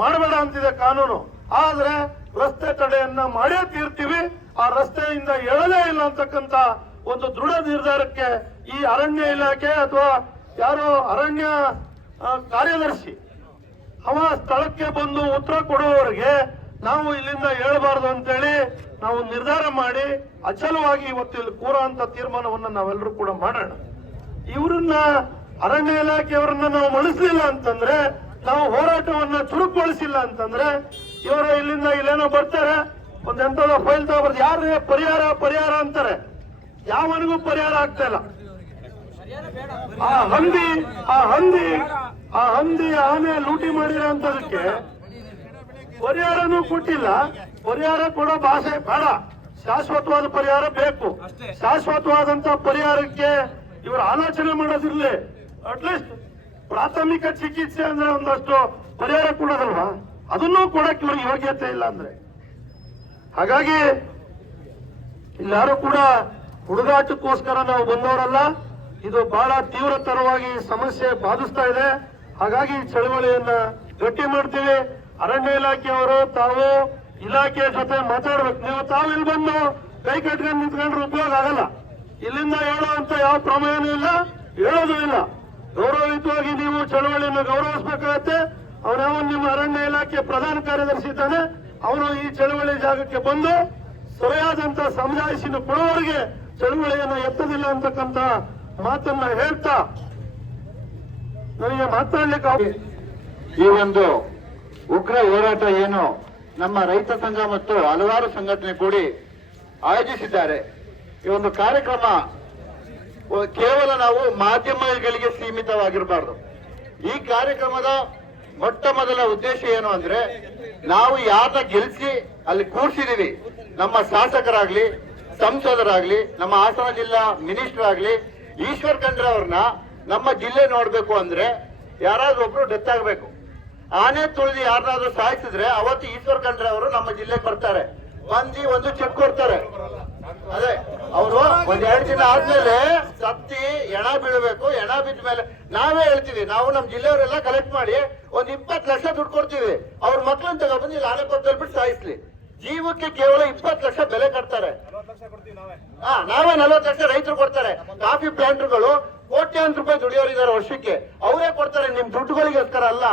ಮಾಡಬೇಡ ಅಂತಿದೆ ಕಾನೂನು, ಆದ್ರೆ ರಸ್ತೆ ತಡೆಯನ್ನ ಮಾಡೇ ತೀರ್ತೀವಿ. ಆ ರಸ್ತೆಯಿಂದ ಎಳಲೇ ಇಲ್ಲ ಅಂತಕ್ಕಂಥ ಒಂದು ದೃಢ ನಿರ್ಧಾರಕ್ಕೆ ಈ ಅರಣ್ಯ ಇಲಾಖೆ ಅಥವಾ ಯಾರೋ ಅರಣ್ಯ ಕಾರ್ಯದರ್ಶಿ ಅವ ಸ್ಥಳಕ್ಕೆ ಬಂದು ಉತ್ತರ ಕೊಡುವವರೆಗೆ ನಾವು ಇಲ್ಲಿಂದ ಹೇಳಬಾರದು ಅಂತೇಳಿ ನಾವು ನಿರ್ಧಾರ ಮಾಡಿ ಅಚಲವಾಗಿ ಇವತ್ತು ಇಲ್ಲಿ ಕೂರುವಂತ ತೀರ್ಮಾನವನ್ನ ನಾವೆಲ್ಲರೂ ಕೂಡ ಮಾಡೋಣ. ಇವರನ್ನ ಅರಣ್ಯ ಇಲಾಖೆಯವರನ್ನ ನಾವು ಮಣಿಸಲಿಲ್ಲ ಅಂತಂದ್ರೆ, ನಾವು ಹೋರಾಟವನ್ನ ಚುರುಕುಗೊಳಿಸಿಲ್ಲ ಅಂತಂದ್ರೆ, ಇವರು ಇಲ್ಲಿಂದ ಇಲ್ಲೇನೋ ಬರ್ತಾರೆ, ಒಂದೆಂತದ ಫೈಲ್ ತಗೊಬಾರ್ದು, ಯಾರೇ ಪರಿಹಾರ ಅಂತಾರೆ. ಯಾವನಿಗೂ ಪರಿಹಾರ ಆಗ್ತಾ ಇಲ್ಲ. ಆ ಹಂದಿ ಆನೆ ಲೂಟಿ ಮಾಡಿರೋಂಥದಕ್ಕೆ ಪರಿಹಾರನೂ ಕೊಟ್ಟಿಲ್ಲ. ಪರಿಹಾರ ಕೊಡೋ ಭಾಷೆ ಬೇಡ, ಶಾಶ್ವತವಾದ ಪರಿಹಾರ ಬೇಕು. ಶಾಶ್ವತವಾದಂತ ಪರಿಹಾರಕ್ಕೆ ಇವರು ಆಲೋಚನೆ ಮಾಡೋದಿರ್ಲಿ. ಅಟ್ಲೀಸ್ಟ್ ಪ್ರಾಥಮಿಕ ಚಿಕಿತ್ಸೆ ಅಂದ್ರೆ ಒಂದಷ್ಟು ಪರಿಹಾರ ಕೊಡೋದಲ್ವಾ, ಅದನ್ನೂ ಕೊಡಕ್ಕೆ ಇವ್ರಿಗೆ ಯೋಗ್ಯತೆ ಇಲ್ಲ ಅಂದ್ರೆ. ಹಾಗಾಗಿ ಇಲ್ಲಾರು ಕೂಡ ಹುಡುಗಾಟಕ್ಕೋಸ್ಕರ ನಾವು ಬಂದವರಲ್ಲ. ಇದು ಬಹಳ ತೀವ್ರತರವಾಗಿ ಸಮಸ್ಯೆ ಬಾಧಿಸ್ತಾ ಇದೆ. ಹಾಗಾಗಿ ಚಳವಳಿಯನ್ನ ಗಟ್ಟಿ ಮಾಡ್ತೀವಿ. ಅರಣ್ಯ ಇಲಾಖೆಯವರು ತಾವು ಇಲಾಖೆ ಜೊತೆ ಮಾತಾಡ್ಬೇಕು. ನೀವು ತಾವು ಇಲ್ಲಿ ಬಂದು ಕೈ ಕಟ್ಕೊಂಡು ನಿಂತ್ಕೊಂಡ್ರೆ ಉಪಯೋಗ ಆಗಲ್ಲ. ಇಲ್ಲಿಂದ ಹೇಳುವಂತ ಯಾವ ಪ್ರಮೇಯನೂ ಇಲ್ಲ, ಹೇಳೋದು ಇಲ್ಲ. ಗೌರವಯುತವಾಗಿ ನೀವು ಚಳವಳಿಯನ್ನು ಗೌರವಿಸಬೇಕಾಗತ್ತೆ. ಅವನಾವ ನಿಮ್ಮ ಅರಣ್ಯ ಇಲಾಖೆ ಪ್ರಧಾನ ಕಾರ್ಯದರ್ಶಿ ಇದ್ದಾನೆ, ಅವನು ಈ ಚಳವಳಿ ಜಾಗಕ್ಕೆ ಬಂದು ಸರಿಯಾದಂತ ಸಮಜಾಯಿಷಿನ ಕೊಡುವವರೆಗೆ ಚಳವಳಿಯನ್ನು ಎತ್ತದಿಲ್ಲ ಅಂತಕ್ಕಂತ ಮಾತನ್ನ ಹೇಳ್ತಾ ನನಗೆ ಮಾತನಾಡ್ಲಿಕ್ಕೆ ಈ ಒಂದು ಉಗ್ರ ಹೋರಾಟ ಏನು ನಮ್ಮ ರೈತ ಸಂಘ ಮತ್ತು ಹಲವಾರು ಸಂಘಟನೆ ಕೂಡಿ ಆಯೋಜಿಸಿದ್ದಾರೆ. ಈ ಒಂದು ಕಾರ್ಯಕ್ರಮ ಕೇವಲ ನಾವು ಮಾಧ್ಯಮಗಳಿಗೆ ಸೀಮಿತವಾಗಿರಬಾರ್ದು. ಈ ಕಾರ್ಯಕ್ರಮದ ಮೊಟ್ಟ ಮೊದಲ ಉದ್ದೇಶ ಏನು ಅಂದ್ರೆ, ನಾವು ಯಾರನ್ನ ಗೆಲ್ಲಿಸಿ ಅಲ್ಲಿ ಕೂರ್ಸಿದೀವಿ, ನಮ್ಮ ಶಾಸಕರಾಗ್ಲಿ, ಸಂಸದರಾಗ್ಲಿ, ನಮ್ಮ ಹಾಸನ ಜಿಲ್ಲಾ ಮಿನಿಸ್ಟರ್ ಆಗ್ಲಿ, ಈಶ್ವರ್ ಖಂಡ್ರೆ ಅವ್ರನ್ನ ನಮ್ಮ ಜಿಲ್ಲೆ ನೋಡ್ಬೇಕು ಅಂದ್ರೆ ಯಾರಾದ್ರೂ ಒಬ್ರು ಡೆತ್ ಆಗ್ಬೇಕು. ಆನೆ ತುಳಿದು ಯಾರನ್ನಾದ್ರೂ ಸಾಯಿಸಿದ್ರೆ ಅವತ್ತು ಈಶ್ವರ್ ಖಂಡ್ರೆ ಅವರು ನಮ್ಮ ಜಿಲ್ಲೆಗೆ ಬರ್ತಾರೆ, ಬಂದು ಒಂದು ಚೆಕ್ ಕೊಡ್ತಾರೆ. ಅದೇ ಅವರು ಒಂದೆರಡು ದಿನ ಆದ್ಮೇಲೆ ಸತ್ತಿ ಎಣ ಬೀಳ್ಬೇಕು. ಎಣ ಬಿದ್ದ ಮೇಲೆ ನಾವೇ ಹೇಳ್ತೀವಿ, ನಾವು ನಮ್ಮ ಜಿಲ್ಲೆಯವರೆಲ್ಲ ಕಲೆಕ್ಟ್ ಮಾಡಿ ಒಂದ್ 20 ಲಕ್ಷ ದುಡ್ಡು ಕೊಡ್ತೀವಿ. ಅವ್ರ ಮಕ್ಳನ್ನ ತಗೊಬಂದು ಇಲ್ಲಿ ಆನೆಪಕ್ಕದಲ್ಲಿ ಬಿಟ್ಟು ಸಾಯಿಸ್ಲಿ. ಜೀವಕ್ಕೆ ಕೇವಲ 20 ಲಕ್ಷ ಬೆಲೆ ಕಟ್ತಾರೆ. ನಾವೇ 40 ಲಕ್ಷ ರೈತರು ಕೊಡ್ತಾರೆ. ಕಾಫಿ ಪ್ಲಾಂಟ್ಗಳು ಕೋಟ್ಯಾಂತರ ರೂಪಾಯಿ ದುಡಿಯೋರಿದ್ದಾರೆ ವರ್ಷಕ್ಕೆ, ಅವರೇ ಕೊಡ್ತಾರೆ. ನಿಮ್ ದುಡ್ಡುಗಳಿಗೋಸ್ಕರ ಅಲ್ಲ.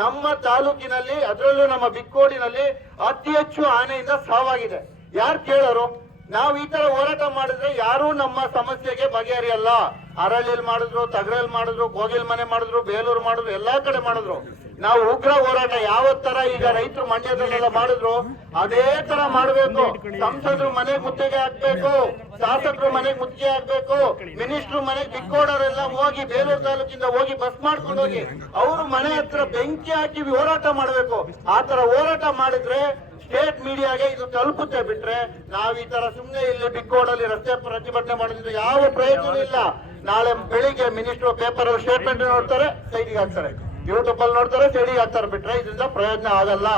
ನಮ್ಮ ತಾಲೂಕಿನಲ್ಲಿ, ಅದರಲ್ಲೂ ನಮ್ಮ ಬಿಕ್ಕೋಡಿನಲ್ಲಿ ಅತಿ ಹೆಚ್ಚು ಆನೆಯಿಂದ ಸಾವಾಗಿದೆ. ಯಾರು ಕೇಳೋರು? ನಾವು ಈ ತರ ಹೋರಾಟ ಮಾಡಿದ್ರೆ ಯಾರು ನಮ್ಮ ಸಮಸ್ಯೆಗೆ ಬಗೆಹರಿಯಲ್ಲ. ಅರಳಿಲ್ ಮಾಡಿದ್ರು, ತಗರಲ್ಲಿ ಮಾಡಿದ್ರು, ಕೋಗಿಲ್ ಮನೆ ಮಾಡಿದ್ರು, ಬೇಲೂರು ಮಾಡಿದ್ರು, ಎಲ್ಲಾ ಕಡೆ ಮಾಡಿದ್ರು. ನಾವು ಉಗ್ರ ಹೋರಾಟ ಯಾವ ತರ ಈಗ ರೈತರು ಮಂಡ್ಯದಲ್ಲೆಲ್ಲ ಮಾಡಿದ್ರು ಅದೇ ತರ ಮಾಡಬೇಕು. ಸಂಸದರು ಮನೆಗೆ ಮುತ್ತಿಗೆ ಹಾಕ್ಬೇಕು, ಶಾಸಕರು ಮನೆಗೆ ಮುತ್ತಿಗೆ ಹಾಕ್ಬೇಕು, ಮಿನಿಸ್ಟ್ರು ಮನೆಗೆ ಬಿಕ್ಕೋಡರೆಲ್ಲ ಹೋಗಿ ಬೇಲೂರು ತಾಲೂಕಿಂದ ಹೋಗಿ ಬಸ್ ಮಾಡ್ಕೊಂಡು ಹೋಗಿ ಅವರು ಮನೆ ಹತ್ರ ಬೆಂಕಿ ಹಾಕಿ ಹೋರಾಟ ಮಾಡಬೇಕು. ಆ ತರ ಹೋರಾಟ ಮಾಡಿದ್ರೆ ಸ್ಟೇಟ್ ಮೀಡಿಯಾಗೆ ಇದು ತಲುಪುತ್ತೆ. ಬಿಟ್ರೆ ನಾವ್ ಈ ತರ ಸುಮ್ನೆ ಇಲ್ಲಿ ಬಿಕ್ಕೋಡಲ್ಲಿ ರಸ್ತೆ ಪ್ರತಿಭಟನೆ ಮಾಡೋದ್ರಿಂದ ಯಾವ ಪ್ರಯೋಜನ ಇಲ್ಲ. ನಾಳೆ ಬೆಳಿಗ್ಗೆ ಮಿನಿಸ್ಟರ್ ಪೇಪರ್ ಸ್ಟೇಟ್ಮೆಂಟ್ ನೋಡ್ತಾರೆ, ಸೈಡಿಗೆ ಹಾಕ್ತಾರೆ, ಯೂಟ್ಯೂಬ್ ಅಲ್ಲಿ ನೋಡ್ತಾರೆ, ಸೈಡಿಗೆ ಹಾಕ್ತಾರೆ. ಬಿಟ್ರೆ ಇದರಿಂದ ಪ್ರಯೋಜನ ಆಗಲ್ಲ.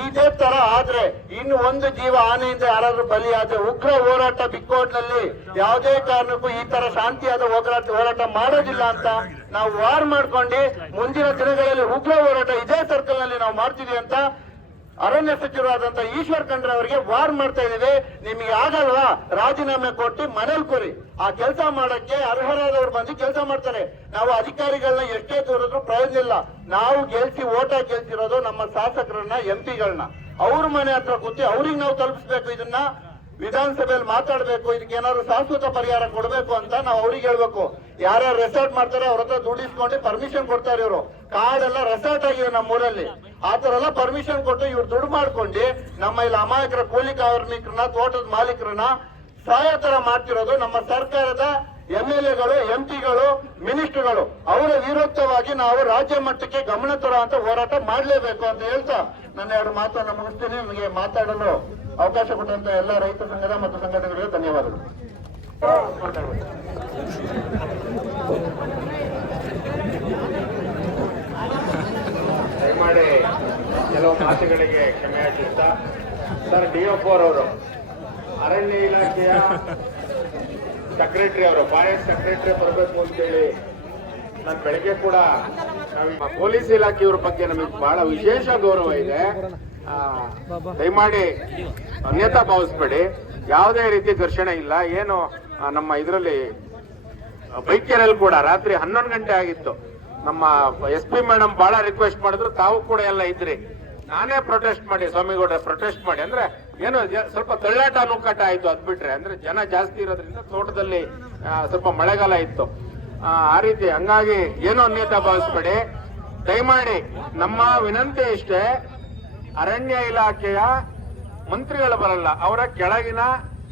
ಇದೇ ತರ ಆದ್ರೆ ಇನ್ನು ಒಂದು ಜೀವ ಆನೆಯಿಂದ ಯಾರಾದ್ರೂ ಬಲಿ ಆದ್ರೆ ಉಗ್ರ ಹೋರಾಟ ಬಿಕ್ಕೋಡ್ನಲ್ಲಿ ಯಾವುದೇ ಕಾರಣಕ್ಕೂ ಈ ತರ ಶಾಂತಿಯಾದ ಹೋರಾಟ ಮಾಡೋದಿಲ್ಲ ಅಂತ ನಾವು ವಾರ್ ಮಾಡ್ಕೊಂಡು ಮುಂದಿನ ದಿನಗಳಲ್ಲಿ ಉಗ್ರ ಹೋರಾಟ ಇದೇ ಸರ್ಕಲ್ ನಲ್ಲಿ ನಾವು ಮಾಡ್ತೀವಿ ಅಂತ ಅರಣ್ಯ ಸಚಿವರಾದಂತ ಈಶ್ವರ್ ಖಂಡ್ರೆ ಅವರಿಗೆ ವಾರ್ ಮಾಡ್ತಾ ಇದೀವಿ. ನಿಮಗೆ ಆಗಲ್ವಾ, ರಾಜೀನಾಮೆ ಕೊಟ್ಟು ಮನೇಲಿ ಕೂರಿ. ಆ ಕೆಲಸ ಮಾಡಕ್ಕೆ ಅರ್ಹರಾದವ್ರು ಬಂದು ಕೆಲಸ ಮಾಡ್ತಾರೆ. ನಾವು ಅಧಿಕಾರಿಗಳನ್ನ ಎಷ್ಟೇ ದೂರಿದ್ರು ಪ್ರಯೋಜನ ಇಲ್ಲ. ನಾವು ಓಟ ಗೆಲ್ಸಿರೋದು ನಮ್ಮ ಶಾಸಕರನ್ನ, ಎಂಪಿಗಳನ್ನ. ಅವ್ರ ಮನೆ ಹತ್ರ ಕೂತಿ ಅವ್ರಿಗೆ ನಾವು ತಲುಪಿಸ್ಬೇಕು. ಇದನ್ನ ವಿಧಾನಸಭೆಯಲ್ಲಿ ಮಾತಾಡ್ಬೇಕು. ಇದಕ್ಕೆ ಏನಾದ್ರು ಶಾಶ್ವತ ಪರಿಹಾರ ಕೊಡ್ಬೇಕು ಅಂತ ನಾವು ಅವ್ರಿಗೆ ಹೇಳ್ಬೇಕು. ಯಾರ್ಯಾರು ರೆಸಾರ್ಟ್ ಮಾಡ್ತಾರೆ ಅವ್ರ ಹತ್ರ ದುಡ್ಡಿಸ್ಕೊಂಡು ಪರ್ಮಿಷನ್ ಕೊಡ್ತಾರೆ. ಇವರು ಕಾಡೆಲ್ಲ ರೆಸಾರ್ಟ್ ಆಗಿದೆ ನಮ್ಮೂರಲ್ಲಿ. ಆ ತರ ಎಲ್ಲ ಪರ್ಮಿಷನ್ ಕೊಟ್ಟು ಇವ್ರು ದುಡ್ಡು ಮಾಡ್ಕೊಂಡು ನಮ್ಮ ಇಲ್ಲಿ ಅಮಾಯಕರ ಕೂಲಿ ಕಾರ್ಮಿಕರನ್ನ, ತೋಟದ ಮಾಲೀಕರನ್ನ ಸಹಾಯ ತರ ಮಾಡ್ತಿರೋದು ನಮ್ಮ ಸರ್ಕಾರದ MLAಗಳು, MP ಗಳು, ಮಿನಿಸ್ಟರ್ಗಳು. ಅವರ ವಿರುದ್ಧವಾಗಿ ನಾವು ರಾಜ್ಯ ಮಟ್ಟಕ್ಕೆ ಗಮನ ತರುವಂತ ಹೋರಾಟ ಮಾಡಲೇಬೇಕು ಅಂತ ಹೇಳ್ತಾ ನನ್ನ 2 ಮಾತನ್ನು ಮುಗಿಸ್ತೀನಿ. ನನಗೆ ಮಾತಾಡಲು ಅವಕಾಶ ಕೊಟ್ಟಂತ ಎಲ್ಲ ರೈತ ಸಂಘದ ಮತ್ತು ಸಂಘಟನೆಗಳಿಗೆ ಧನ್ಯವಾದಗಳು. ದಯಮಾಡಿ ಕೆಲವು ಮಾತುಗಳಿಗೆ ಕ್ಷಮೆ ಯಾಚಿಸ್ತಾ, ಸರ್ DO4 ಅವರು ಅರಣ್ಯ ಇಲಾಖೆಯ ಸೆಕ್ರೆಟರಿ ಅವರು, ಫಾರೆಸ್ಟ್ ಸೆಕ್ರೆಟರಿ ಬರಬೇಕು ಅಂತೇಳಿ ನಾನು ಬೆಳಗ್ಗೆ ಕೂಡ ಪೊಲೀಸ್ ಇಲಾಖೆಯವ್ರ ಬಗ್ಗೆ ನಮಗೆ ಬಹಳ ವಿಶೇಷ ಗೌರವ ಇದೆ. ದಯಮಾಡಿ ಅನ್ಯತಾ ಭಾವಿಸ್ಬೇಡಿ. ಯಾವುದೇ ರೀತಿ ಘರ್ಷಣೆ ಇಲ್ಲ. ಏನು ನಮ್ಮ ಇದರಲ್ಲಿ ಬೈಕ್ಯರಲ್ಲಿ ಕೂಡ ರಾತ್ರಿ 11 ಗಂಟೆ ಆಗಿತ್ತು. ನಮ್ಮ SP ಮೇಡಮ್ ಬಹಳ ರಿಕ್ವೆಸ್ಟ್ ಮಾಡಿದ್ರು, ತಾವು ಕೂಡ ಎಲ್ಲ ಇದ್ರಿ. ನಾನೇ ಪ್ರೊಟೆಸ್ಟ್ ಮಾಡಿ, ಸ್ವಾಮಿಗೌಡ ಪ್ರೊಟೆಸ್ಟ್ ಮಾಡಿ ಅಂದ್ರೆ ಏನು ಸ್ವಲ್ಪ ತಳ್ಳಾಟ ನೂಕಾಟ ಆಯ್ತು. ಅದ್ ಬಿಟ್ರೆ ಅಂದ್ರೆ ಜನ ಜಾಸ್ತಿ ಇರೋದ್ರಿಂದ ತೋಟದಲ್ಲಿ ಸ್ವಲ್ಪ ಮಳೆಗಾಲ ಇತ್ತು. ಆ ರೀತಿ ಹಂಗಾಗಿ ಏನು ಅನ್ಯತಾ ಭಾವಿಸ್ಬೇಡಿ. ದಯಮಾಡಿ ನಮ್ಮ ವಿನಂತಿ ಇಷ್ಟೇ, ಅರಣ್ಯ ಇಲಾಖೆಯ ಮಂತ್ರಿಗಳು ಬರಲ್ಲ, ಅವರ ಕೆಳಗಿನ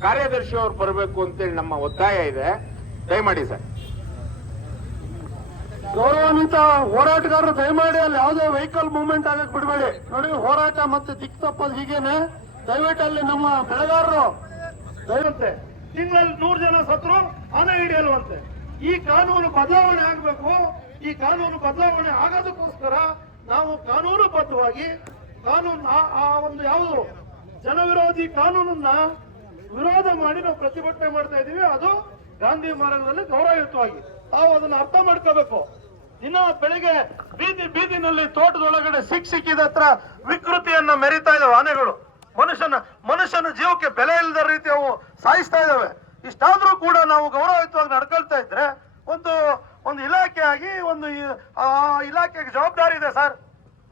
ಕಾರ್ಯದರ್ಶಿ ಅವ್ರು ಬರಬೇಕು ಅಂತೇಳಿ ನಮ್ಮ ಒತ್ತಾಯ ಇದೆ. ದಯಮಾಡಿ ಸರ್. ಗೌರವಾನ್ವಿತ ಹೋರಾಟಗಾರರು ದಯಮಾಡಿ ಅಲ್ಲಿ ಯಾವುದೇ ವೆಹಿಕಲ್ ಮೂವ್ಮೆಂಟ್ ಆಗಕ್ ಬಿಡಬೇಡಿ. ನೋಡಿ, ಹೋರಾಟ ಮತ್ತೆ ದಿಕ್ಕು ತಪ್ಪದು ಹೀಗೇನೆ. ದಯವಿಟ್ಟು ಅಲ್ಲಿ ನಮ್ಮ ಬೆಳೆಗಾರರು ದಯವಂತೆ ತಿಂಗಳಲ್ಲಿ 100 ಜನ ಸತ್ರು ಆನೆ ಹಿಡಿಯಲ್ವಂತೆ. ಈ ಕಾನೂನು ಬದಲಾವಣೆ ಆಗಬೇಕು. ಈ ಕಾನೂನು ಬದಲಾವಣೆ ಆಗೋದಕ್ಕೋಸ್ಕರ ನಾವು ಕಾನೂನುಬದ್ಧವಾಗಿ ಆ ಒಂದು ಯಾವುದು ಜನವಿರೋಧಿ ಕಾನೂನನ್ನ ವಿರೋಧ ಮಾಡಿ ನಾವು ಪ್ರತಿಭಟನೆ ಮಾಡ್ತಾ ಇದೀವಿ. ಅದು ಗಾಂಧಿ ಮಾರ್ಗದಲ್ಲಿ ಗೌರವಯುತವಾಗಿ ತಾವು ಅದನ್ನ ಅರ್ಥ ಮಾಡ್ಕೋಬೇಕು. ದಿನ ಬೆಳಿಗ್ಗೆ ಬೀದಿನಲ್ಲಿ ತೋಟದೊಳಗಡೆ ಸಿಕ್ಕಿದ ಹತ್ರ ವಿಕೃತಿಯನ್ನ ಮೆರಿತಾ ಇದಾವೆ ಆನೆಗಳು. ಮನುಷ್ಯನ ಜೀವಕ್ಕೆ ಬೆಲೆ ಇಲ್ಲದ ರೀತಿ ಅವು ಸಾಯಿಸ್ತಾ ಇದಾವೆ. ಇಷ್ಟಾದ್ರೂ ಕೂಡ ನಾವು ಗೌರವಯುತವಾಗಿ ನಡ್ಕೊಳ್ತಾ ಇದ್ರೆ ಒಂದು ಇಲಾಖೆಯಾಗಿ ಇಲಾಖೆಗೆ ಜವಾಬ್ದಾರಿ ಇದೆ ಸರ್.